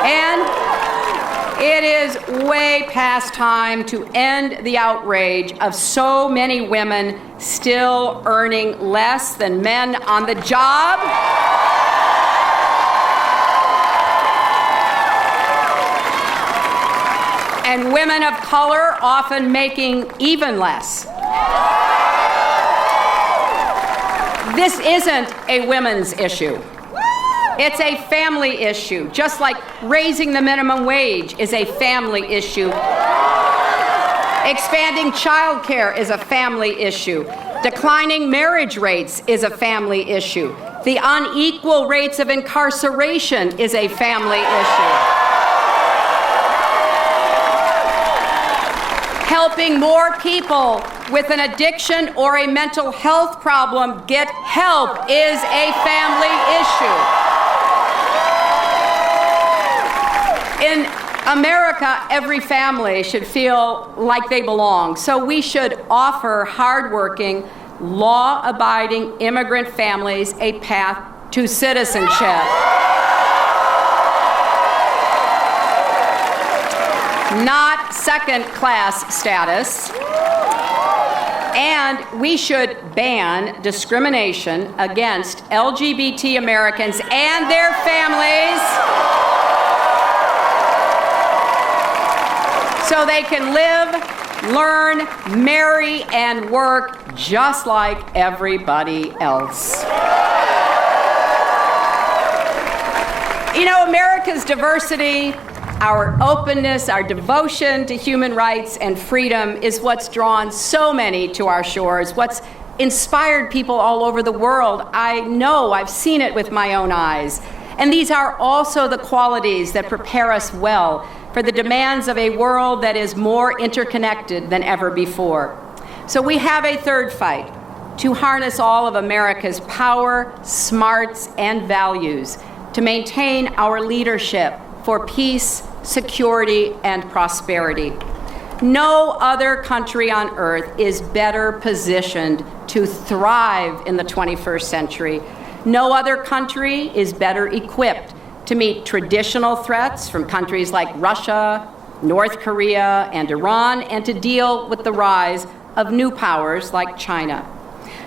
And it is way past time to end the outrage of so many women still earning less than men on the job. And women of color often making even less. This isn't a women's issue. It's a family issue, just like raising the minimum wage is a family issue. Expanding childcare is a family issue. Declining marriage rates is a family issue. The unequal rates of incarceration is a family issue. Helping more people with an addiction or a mental health problem get help is a family issue. In America, every family should feel like they belong, so we should offer hardworking, law-abiding immigrant families a path to citizenship. Not second-class status. And we should ban discrimination against LGBT Americans and their families so they can live, learn, marry, and work just like everybody else. You know, America's diversity, our openness, our devotion to human rights and freedom is what's drawn so many to our shores, what's inspired people all over the world. I know, I've seen it with my own eyes. And these are also the qualities that prepare us well for the demands of a world that is more interconnected than ever before. So we have a third fight, to harness all of America's power, smarts, and values to maintain our leadership for peace, security, and prosperity. No other country on earth is better positioned to thrive in the 21st century. No other country is better equipped to meet traditional threats from countries like Russia, North Korea, and Iran, and to deal with the rise of new powers like China.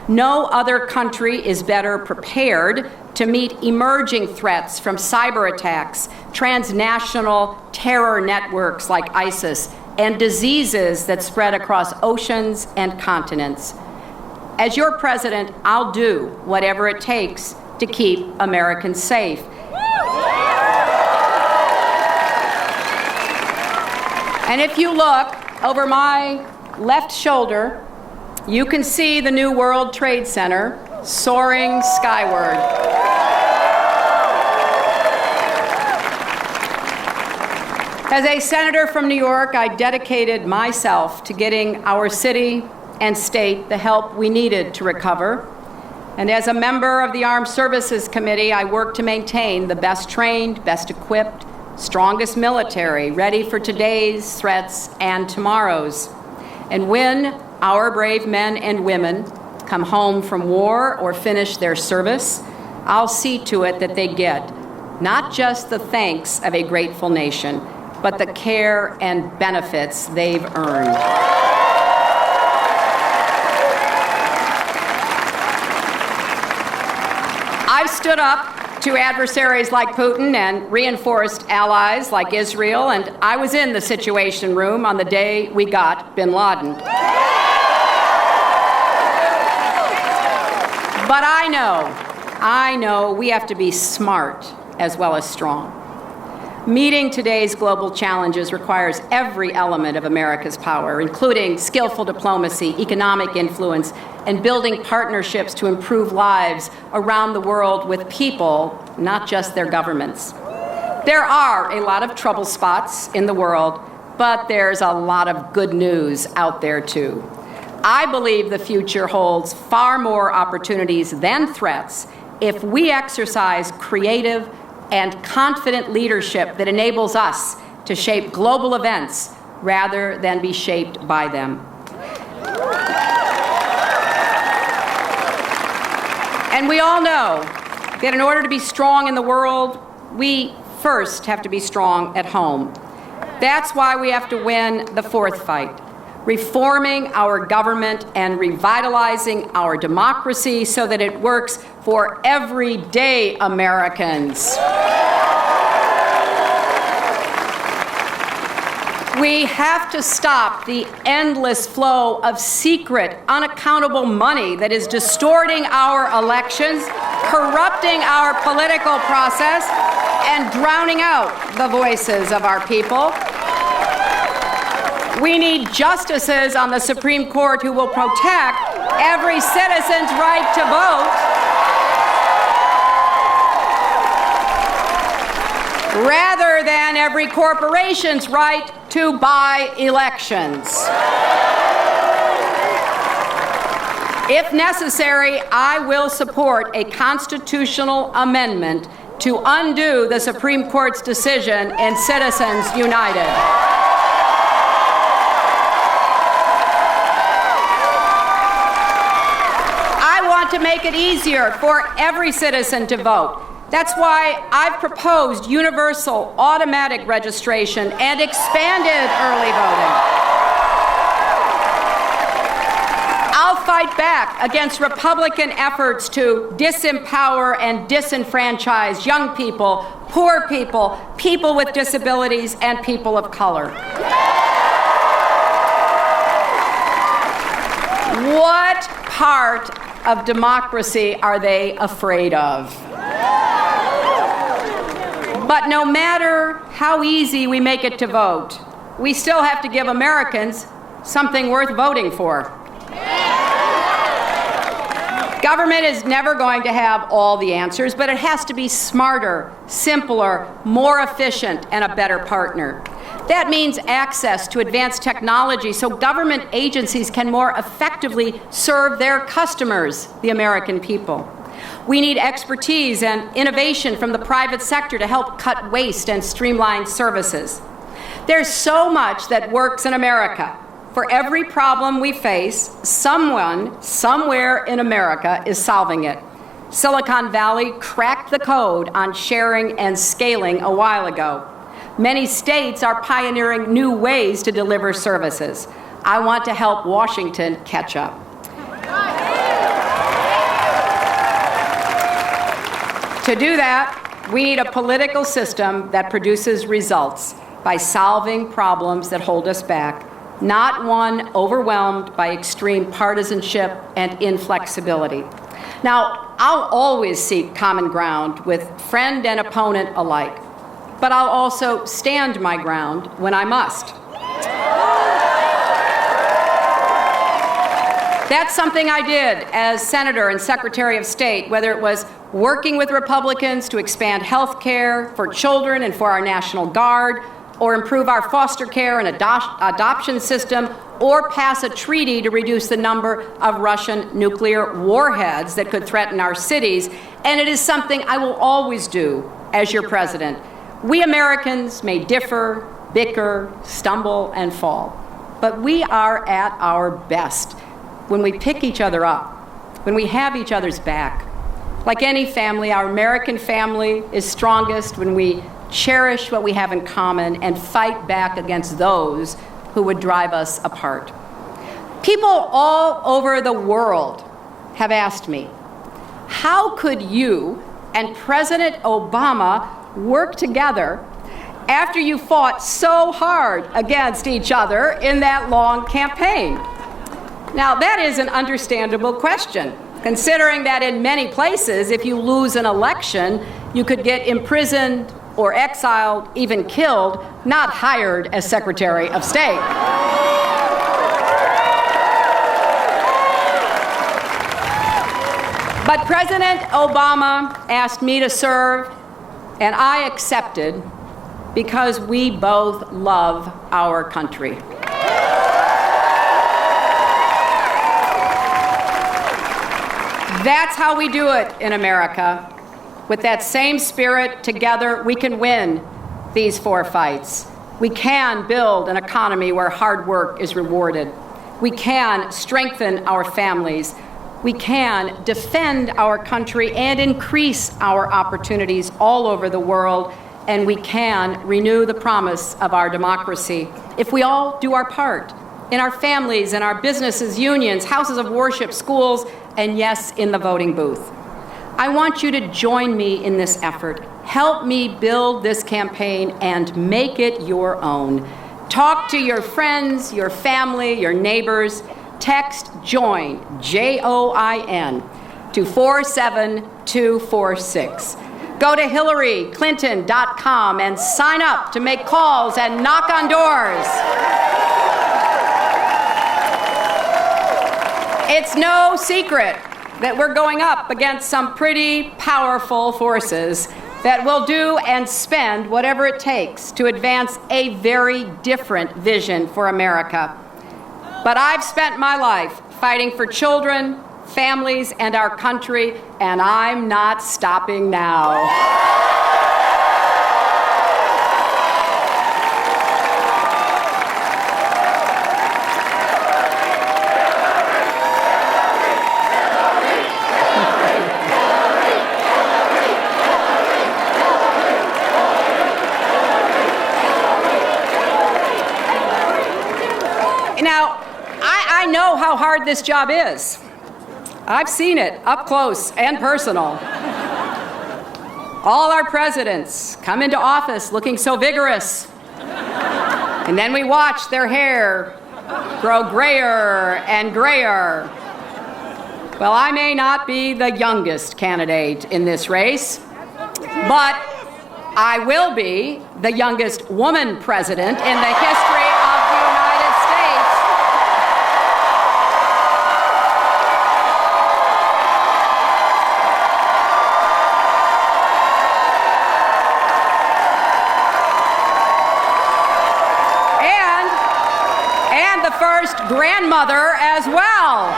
No other country is better prepared to meet emerging threats from cyber attacks, transnational terror networks like ISIS, and diseases that spread across oceans and continents. As your president, I'll do whatever it takes to keep Americans safe. And if you look over my left shoulder, you can see the new World Trade Center soaring skyward. As a senator from New York, I dedicated myself to getting our city and state the help we needed to recover. And as a member of the Armed Services Committee, I worked to maintain the best trained, best equipped, strongest military, ready for today's threats and tomorrow's. And when our brave men and women come home from war or finish their service, I'll see to it that they get not just the thanks of a grateful nation, but the care and benefits they've earned. I've stood up to adversaries like Putin and reinforced allies like Israel, and I was in the Situation Room on the day we got bin Laden. But I know we have to be smart as well as strong. Meeting today's global challenges requires every element of America's power, including skillful diplomacy, economic influence, and building partnerships to improve lives around the world with people, not just their governments. There are a lot of trouble spots in the world, but there's a lot of good news out there too. I believe the future holds far more opportunities than threats if we exercise creative and confident leadership that enables us to shape global events rather than be shaped by them. And we all know that in order to be strong in the world, we first have to be strong at home. That's why we have to win the fourth fight, reforming our government and revitalizing our democracy so that it works for everyday Americans. We have to stop the endless flow of secret, unaccountable money that is distorting our elections, corrupting our political process, and drowning out the voices of our people. We need justices on the Supreme Court who will protect every citizen's right to vote rather than every corporation's right to buy elections. If necessary, I will support a constitutional amendment to undo the Supreme Court's decision in Citizens United. I want to make it easier for every citizen to vote. That's why I've proposed universal automatic registration and expanded early voting. I'll fight back against Republican efforts to disempower and disenfranchise young people, poor people, people with disabilities, and people of color. What part of democracy are they afraid of? But no matter how easy we make it to vote, we still have to give Americans something worth voting for. Government is never going to have all the answers, but it has to be smarter, simpler, more efficient, and a better partner. That means access to advanced technology so government agencies can more effectively serve their customers, the American people. We need expertise and innovation from the private sector to help cut waste and streamline services. There's so much that works in America. For every problem we face, someone, somewhere in America is solving it. Silicon Valley cracked the code on sharing and scaling a while ago. Many states are pioneering new ways to deliver services. I want to help Washington catch up. To do that, we need a political system that produces results by solving problems that hold us back, not one overwhelmed by extreme partisanship and inflexibility. Now, I'll always seek common ground with friend and opponent alike, but I'll also stand my ground when I must. That's something I did as Senator and Secretary of State, whether it was working with Republicans to expand health care for children and for our National Guard, or improve our foster care and adoption system, or pass a treaty to reduce the number of Russian nuclear warheads that could threaten our cities. And it is something I will always do as your president. We Americans may differ, bicker, stumble, and fall, but we are at our best when we pick each other up, when we have each other's back. Like any family, our American family is strongest when we cherish what we have in common and fight back against those who would drive us apart. People all over the world have asked me, how could you and President Obama work together after you fought so hard against each other in that long campaign? Now, that is an understandable question, considering that in many places, if you lose an election, you could get imprisoned or exiled, even killed, not hired as Secretary of State. But President Obama asked me to serve, and I accepted because we both love our country. That's how we do it in America. With that same spirit, together we can win these 4 fights. We can build an economy where hard work is rewarded. We can strengthen our families. We can defend our country and increase our opportunities all over the world. And we can renew the promise of our democracy if we all do our part in our families, in our businesses, unions, houses of worship, schools, and yes, in the voting booth. I want you to join me in this effort. Help me build this campaign and make it your own. Talk to your friends, your family, your neighbors. Text JOIN, J-O-I-N, to 47246. Go to HillaryClinton.com and sign up to make calls and knock on doors. It's no secret that we're going up against some pretty powerful forces that will do and spend whatever it takes to advance a very different vision for America. But I've spent my life fighting for children, families, and our country, and I'm not stopping now. Now, I know how hard this job is. I've seen it up close and personal. All our presidents come into office looking so vigorous. And then we watch their hair grow grayer and grayer. Well, I may not be the youngest candidate in this race, but I will be the youngest woman president in the history of the United States. And the first grandmother as well.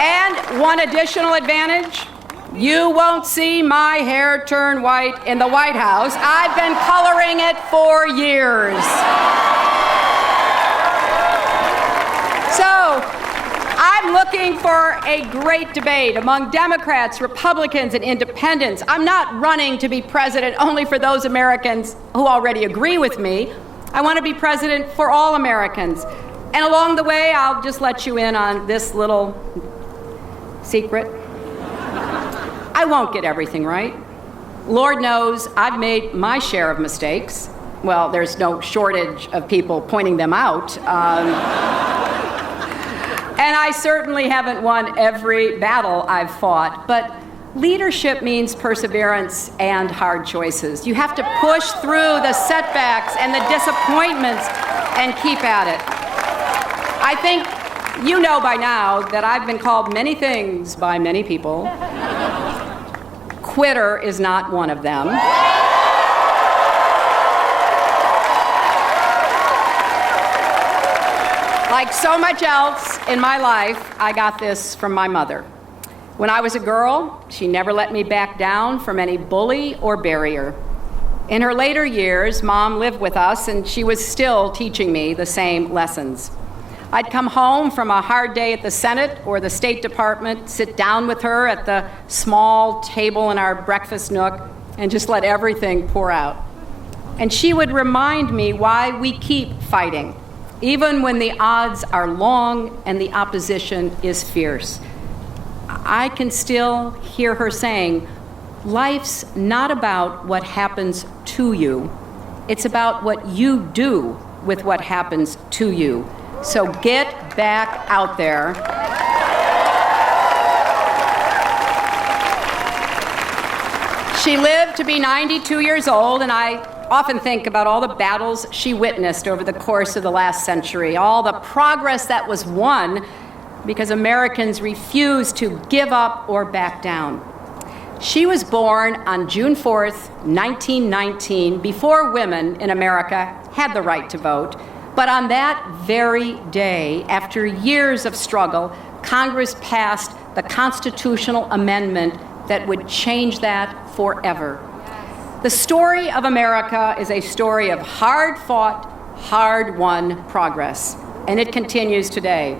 And one additional advantage, you won't see my hair turn white in the White House. I've been coloring it for years. So, I'm looking for a great debate among Democrats, Republicans, and independents. I'm not running to be president only for those Americans who already agree with me. I want to be president for all Americans. And along the way, I'll just let you in on this little secret. I won't get everything right. Lord knows I've made my share of mistakes. Well, there's no shortage of people pointing them out. And I certainly haven't won every battle I've fought, but leadership means perseverance and hard choices. You have to push through the setbacks and the disappointments and keep at it. I think you know by now that I've been called many things by many people. Quitter is not one of them. Like so much else in my life, I got this from my mother. When I was a girl, she never let me back down from any bully or barrier. In her later years, Mom lived with us, and she was still teaching me the same lessons. I'd come home from a hard day at the Senate or the State Department, sit down with her at the small table in our breakfast nook, and just let everything pour out. And she would remind me why we keep fighting, even when the odds are long and the opposition is fierce. I can still hear her saying, life's not about what happens to you. It's about what you do with what happens to you. So get back out there. She lived to be 92 years old, and I often think about all the battles she witnessed over the course of the last century, all the progress that was won because Americans refused to give up or back down. She was born on June 4th, 1919, before women in America had the right to vote. But on that very day, after years of struggle, Congress passed the constitutional amendment that would change that forever. The story of America is a story of hard-fought, hard-won progress, and it continues today.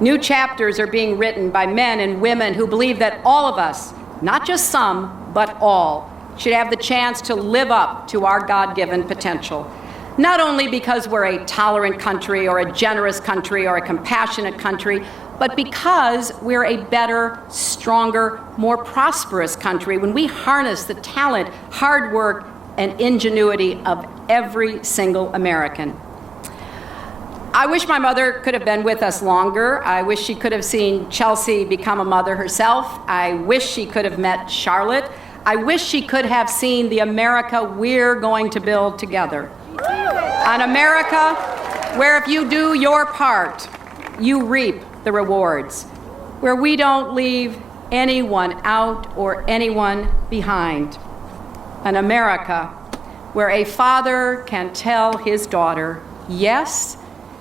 New chapters are being written by men and women who believe that all of us, not just some, but all, should have the chance to live up to our God-given potential. Not only because we're a tolerant country or a generous country or a compassionate country, but because we're a better, stronger, more prosperous country when we harness the talent, hard work, and ingenuity of every single American. I wish my mother could have been with us longer. I wish she could have seen Chelsea become a mother herself. I wish she could have met Charlotte. I wish she could have seen the America we're going to build together. An America where if you do your part, you reap the rewards, where we don't leave anyone out or anyone behind. An America where a father can tell his daughter, yes,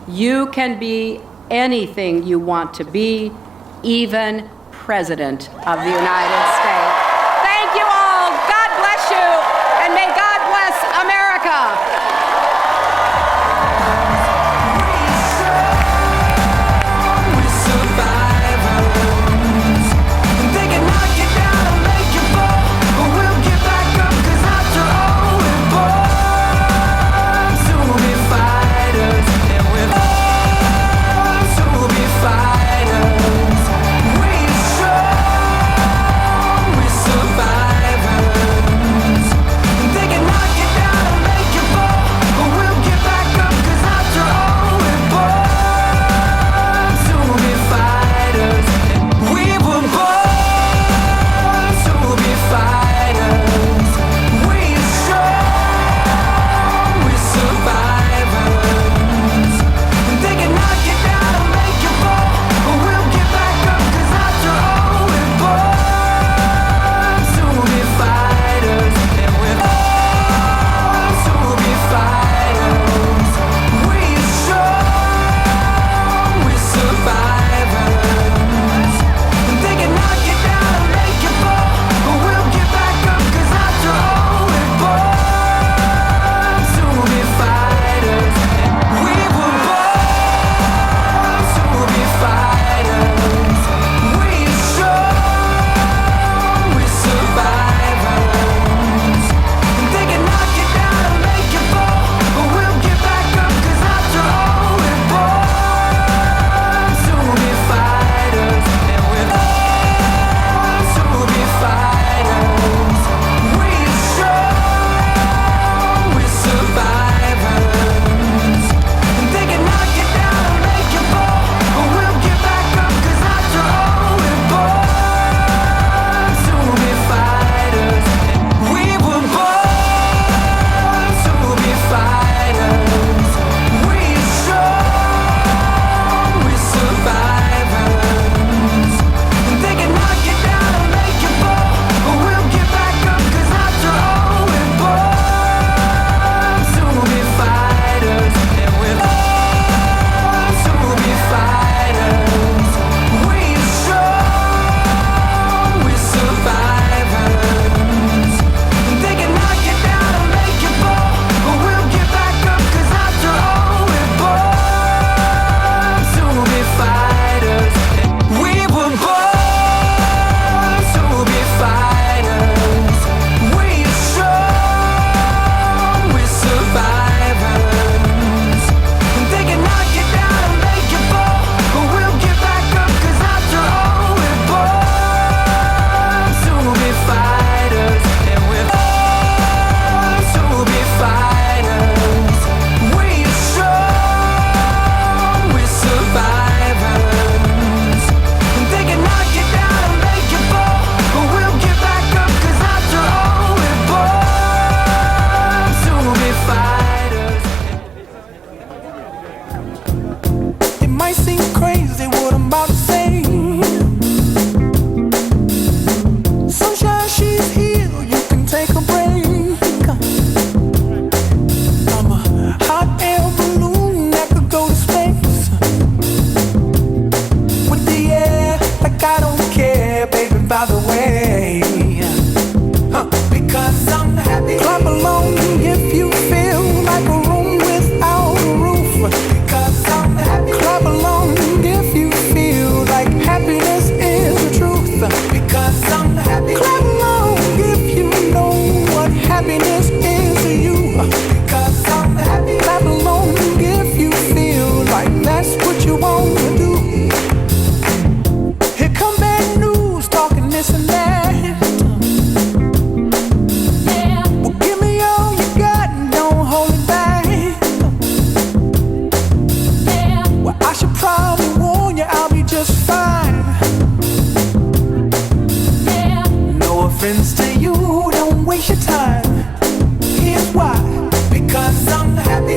you can be anything you want to be, even President of the United States. Thank you all. God bless you, and may God bless America.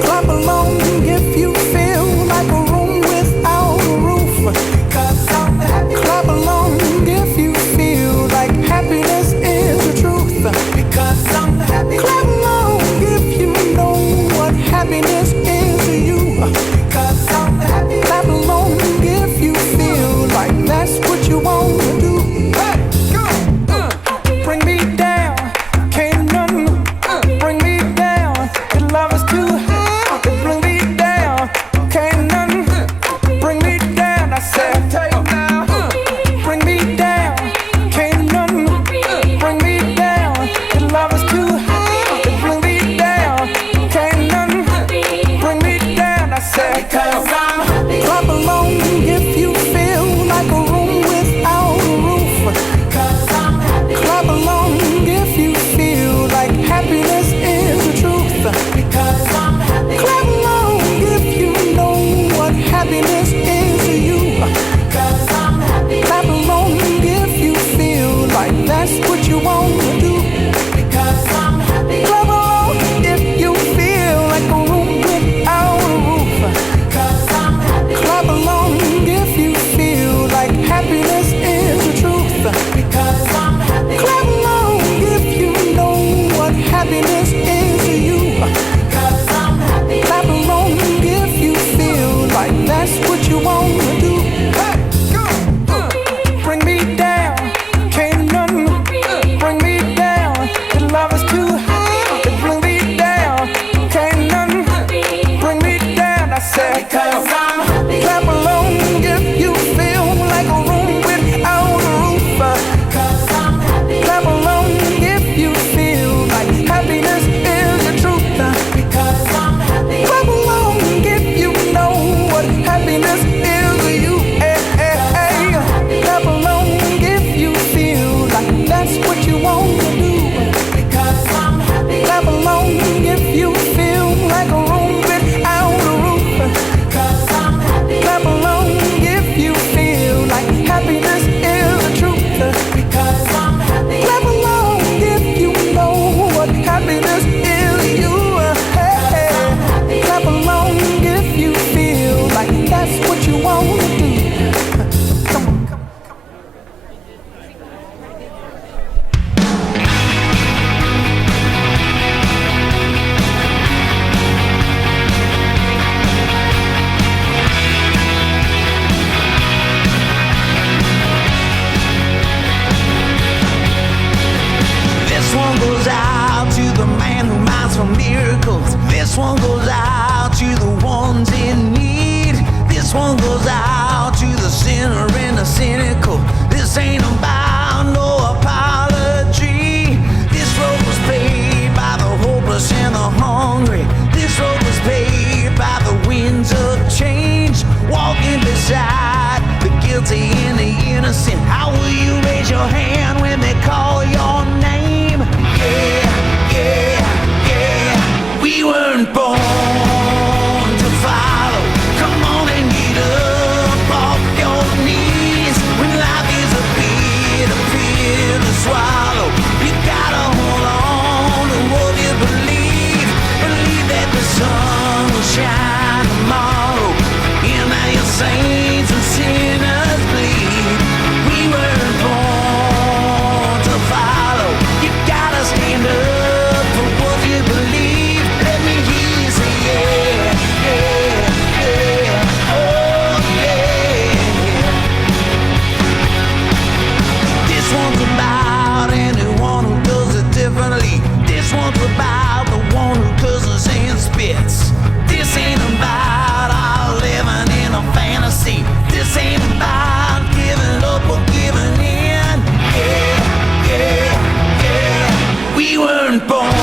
Clap along if you feel miracles. This one goes out to the ones in need. This one goes out to the sinner and the cynical. This ain't about no apology. This road was paid by the hopeless and the hungry. This road was paid by the winds of change. Walking beside the guilty and the innocent. How will you raise your hand when they call your name? Yeah, yeah, yeah. We weren't born to follow. Come on and get up off your knees. When life is a bitter pill to swallow, you gotta hold on to what you believe. Believe that the sun will shine tomorrow. And now your saints and sinners bleed. We weren't born to follow. You gotta stand up for what you believe. Let me hear you say yeah, yeah, yeah, oh yeah. This one's about anyone who does it differently. This one's about the one who curses and spits. This ain't about our living in a fantasy. This ain't about giving up or giving in. Yeah, yeah, yeah. We weren't born